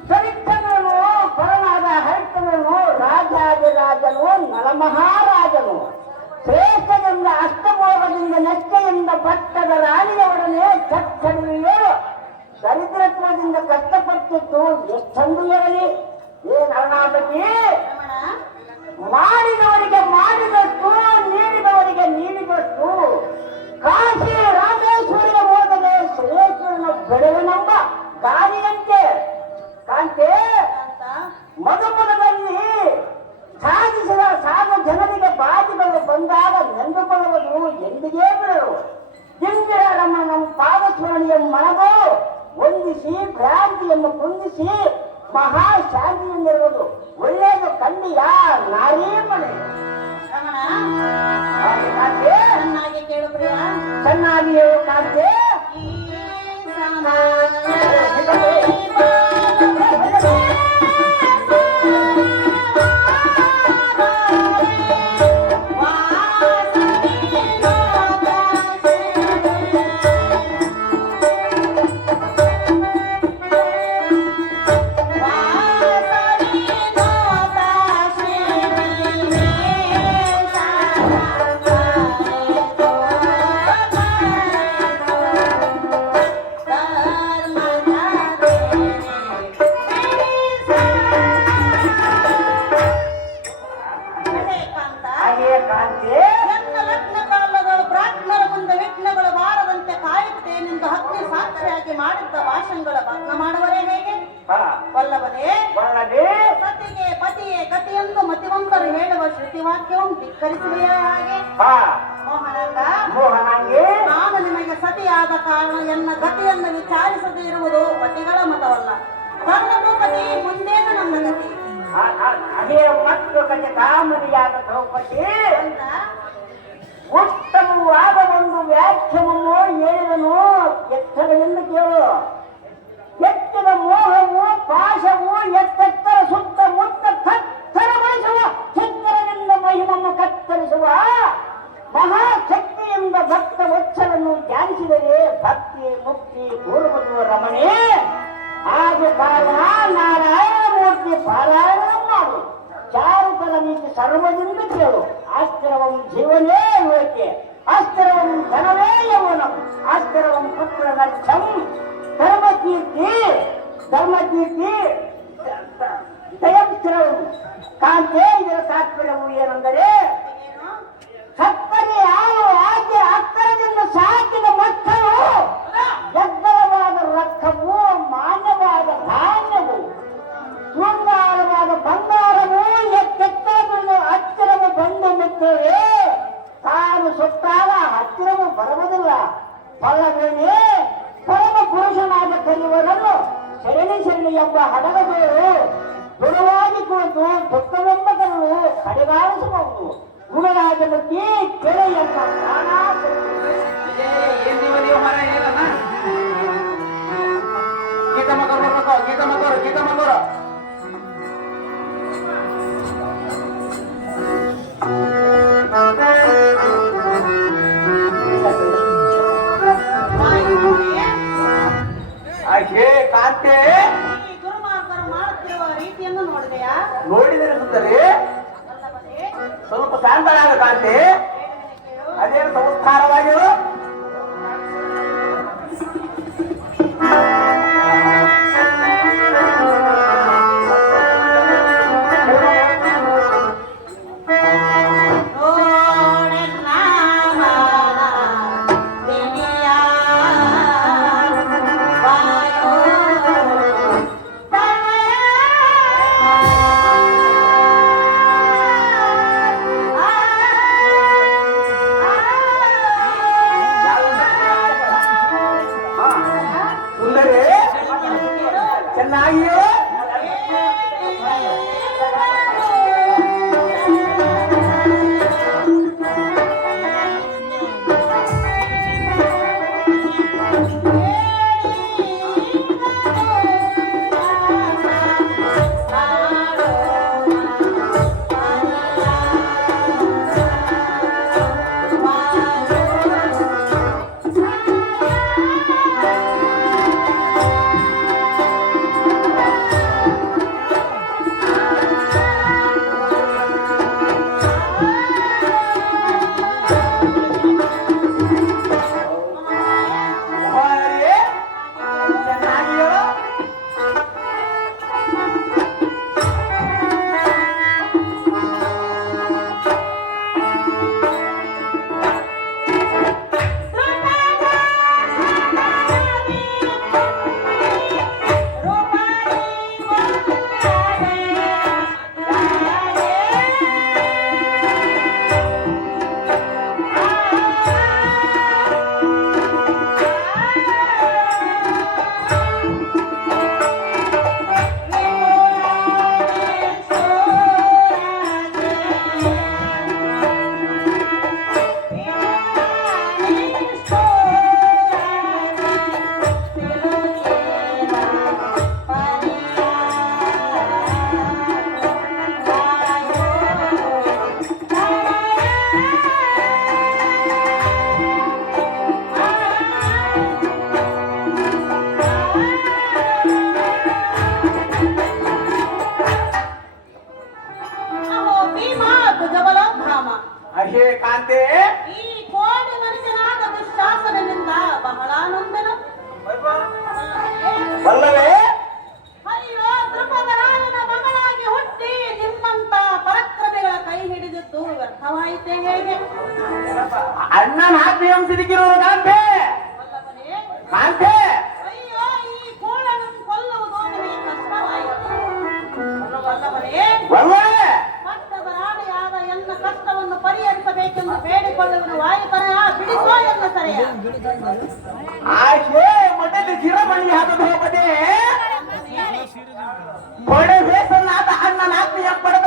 ಚರಿತ್ರನು ಪರನಾದ ಹರಿತನನು ರಾಜಾದಿರಾಜನು ನಲಮಹಾರಾಜನು ಶ್ರೇಷ್ಠದಿಂದ ಅಷ್ಟಮೋಹದಿಂದ ನೆಚ್ಚೆಯಿಂದ ಪಟ್ಟದ ರಾಣಿಯವರನ್ನೇ ಕಟ್ಟಡವಿಯೇಳು. ದರಿದ್ರತ್ವದಿಂದ ಕಷ್ಟಪಟ್ಟಿದ್ದು ಎಷ್ಟೊಂದು ಇರಲಿ. ಅರುಣಾಪತಿ ಮಾಡಿದವರಿಗೆ ಮಾಡಿದಷ್ಟು ನೀಡಿದವರಿಗೆ ನೀಡಿದಷ್ಟು ಕಾಶಿ ರಾಮೇಶ್ವರಿಯ ಹೋದರೆ ಶ್ರೇಷ್ಠನ ಬೆಳೆವನೆಂಬ ಗಾಳಿಯಂತೆ ಕಾಂತೆ ಮಧುಮುಖದಲ್ಲಿ ಸಾಧಿಸಿದ ಸಾಧು ಜನರಿಗೆ ಬಾಧಿಗಳು ಬಂದಾಗ ನೆಂದುಕೊಳ್ಳುವುದು ಎಂದಿಗೇ ಬಿಡರು. ಇಂದಿರ ರಮಣ ನಮ್ಮ ಪಾದಸ್ಮರಣೆಯ ಮನದು ಹೊಂದಿಸಿ ಭ್ರಾಂತಿಯನ್ನು ಕುಂದಿಸಿ ಮಹಾಶಾಂತಿಯಲ್ಲಿರುವುದು ಒಳ್ಳೆಯದು ಕಂಡಿಯ ನಾರೀ ಮನೆ. ಚೆನ್ನಾಗಿ ಕೇಳು ಪ್ರಿಯ. ಚೆನ್ನಾಗಿ ಹೇಳು ಕಾಂತೆ. ಎಲ್ಲ ಲಗ್ನ ಕಾಲಗಳು ಪ್ರಾಜ್ಞರ ಮುಂದೆ ವಿಘ್ನಗಳು ಬಾರದಂತೆ ಕಾಯುತ್ತೇನೆಂದು ಹಕ್ಕಿ ಸಾಕ್ಷಿಯಾಗಿ ಮಾಡಿದ್ದ ಭಾಷಣಗಳ ಭಗ್ನ ಮಾಡುವರೇ ಹೇಗೆ? ವಲ್ಲಭನೇ ಸತಿಗೆ ಪತಿಯೇ ಗತಿಯೆಂದು ಮತಿವಂತರು ಹೇಳುವ ಶ್ರುತಿವಾಕ್ಯವನ್ನು ಧಿಕ್ಕರಿಸುವೆಯೇ ಹಾಗೆ? ಮೋಹನಾಂಗಿ ನಾನು ನಿಮಗೆ ಸತಿಯಾದ ಕಾರಣ ಎನ್ನ ಗತಿಯನ್ನು ವಿಚಾರಿಸದೇ ಇರುವುದು ಪತಿಗಳ ಮತವಲ್ಲ. ತನ್ನದು ಪತಿ ಮುಂದೇನು ನನ್ನ ಗತಿ. ಅದೇ ಮತ್ತು ಕತೆ ಕಾಮನಿಯಾದ ದ್ರೌಪದಿ ಉತ್ತಮವಾದ ಒಂದು ವ್ಯಾಖ್ಯಾನವನ್ನು ಹೇಳಿದನು. ಎತ್ತರದಿಂದ ಕೇಳು. ಎತ್ತದ ಮೋಹವು ಪಾಶವು ಎತ್ತೆತ್ತರ ಸುತ್ತಮುತ್ತ ಕತ್ತರಗೊಳಿಸುವ ಚಿತ್ತರದಿಂದ ಮಹಿಮನ್ನು ಕತ್ತರಿಸುವ ಮಹಾಶಕ್ತಿಯಿಂದ ಭಕ್ತ ವತ್ಸಲನ್ನು ಧ್ಯಾನಿಸಿದರೆ ಭಕ್ತಿ ಮುಕ್ತಿ ಪೂರ್ವದ ರಮಣೆ ಆದ ಕಾರಣ ನಾರಾಯಣ ಮೂರ್ತಿ ಪಾರಾಯಣ ಮಾಡು. ಚಾರುಕರ ನೀತಿ ಸರ್ವದಿಂದ ಕೇಳು. ಅಸ್ತ್ರವಂ ಜೀವನೇ ಲೋಕೆ ಅಸ್ತ್ರವಂ ಧನವೇ ಯೌವನಂ ಅಸ್ತ್ರವಂ ಪುತ್ರ ನರ್ಚಂ ಧರ್ಮಕೀರ್ತಿ ದಯಂತ್ರವಂ. ಕಾಂತೆ ಇದರ ತಾತ್ಪರ್ಯವು ಏನೆಂದರೆ ಸತ್ತಗೆ ಯಾರು ಆಕೆ ಅಕ್ಕರದಿಂದ ಸಾಕಿದ ಮಕ್ಕಳು ಎದ್ದರವಾದ ರಕ್ತವು ಮಾನ್ಯವಾದ ಧಾನ್ಯವು ಶೃಂಗಾರವಾದ ಬಂಗಾರವು ಎತ್ತೆತ್ತರದಿಂದ ಹತ್ತಿರವು ಬಂದು ಮಿತ್ರವೇ ತಾನು ಸುತ್ತಾಗ ಹತ್ತಿರವು ಬರುವುದಿಲ್ಲ. ಫಲವೇನೆ ಪರಮ ಪುರುಷನಾದ ಕಲಿಯುವರನ್ನು ಶರಣಿ ಎಂಬ ಹಡಗದೋರು ಗುಣವಾಗಿ ಕುಳಿತು ದುಃಖವೆಂಬ ಕರಳು ಕಡೆಗಾಣಿಸಬಹುದು. ಗುಣರಾಜ ಬಗ್ಗೆ ಕೆರೆ ಎಂಬ ಪ್ರಾಣ ಕಾಂತೆ ಈ ದುರ್ಮಾರ್ಗರು ಮಾಡುತ್ತಿರುವ ರೀತಿಯನ್ನು ನೋಡಿದೆಯಾ? ನೋಡಿದರೆ ಸುಂದರಿ ಸ್ವಲ್ಪ ಶಾಂತಳಾಗ ಕಾಂತೆ. ಅದೇನು ಸಂಸ್ಕಾರವಾಗಿರು. ಈ ಕೋಡಿ ಮನುಷ್ಯನಾದ ದುಶ್ಶಾಸನದಿಂದ ಬಹಳ ನೊಂದೆನು. ವಲ್ಲವೇ ಅಯ್ಯೋ ದ್ರುಪದರಾಯನ ಮಗಳಾಗಿ ಹುಟ್ಟಿ ನಿಮ್ಮಂತ ಪರಾಕ್ರಮಿಗಳ ಕೈ ಹಿಡಿದಿದ್ದು ವ್ಯರ್ಥವಾಯಿತೇ ಹೇಗೆ? ಅಣ್ಣನ ಆಜ್ಞೆಯಂ ಸಿಲುಕಿರುವುದು ಕಾಂತೆ ವಲ್ಲಭನೇ, ಕಾಂತೆ. ಅಯ್ಯೋ ಈ ಕೂಳನ್ನು ಕೊಲ್ಲುವುದು ನಿಮಗೆ ಕಷ್ಟವಾಯಿತು. ವಲ್ಲಭನೇ, ವಲ್ಲವೇ ಪಟ್ಟದ ರಾಣಿಯಾದ ಎನ್ನ ಕಷ್ಟವನ್ನು ಪರಿಹರಿಸಬೇಕೆಂದು ಬೇಡಿಕೊಳ್ಳುವುದು ವಾಯುಕರಯ ಬಿಡಿಸೋ ಎನ್ನ ಸರೆಯ. ಆಶೆ ಮೊದಲು ಗಿರಮಣಿ ಹಾಕದ ಹೋಗದೆ ಪಡೆ ಬೇಸನ್ನಾದ ಅಣ್ಣನ ಆಜ್ಞೆಯ ಪಡೆದ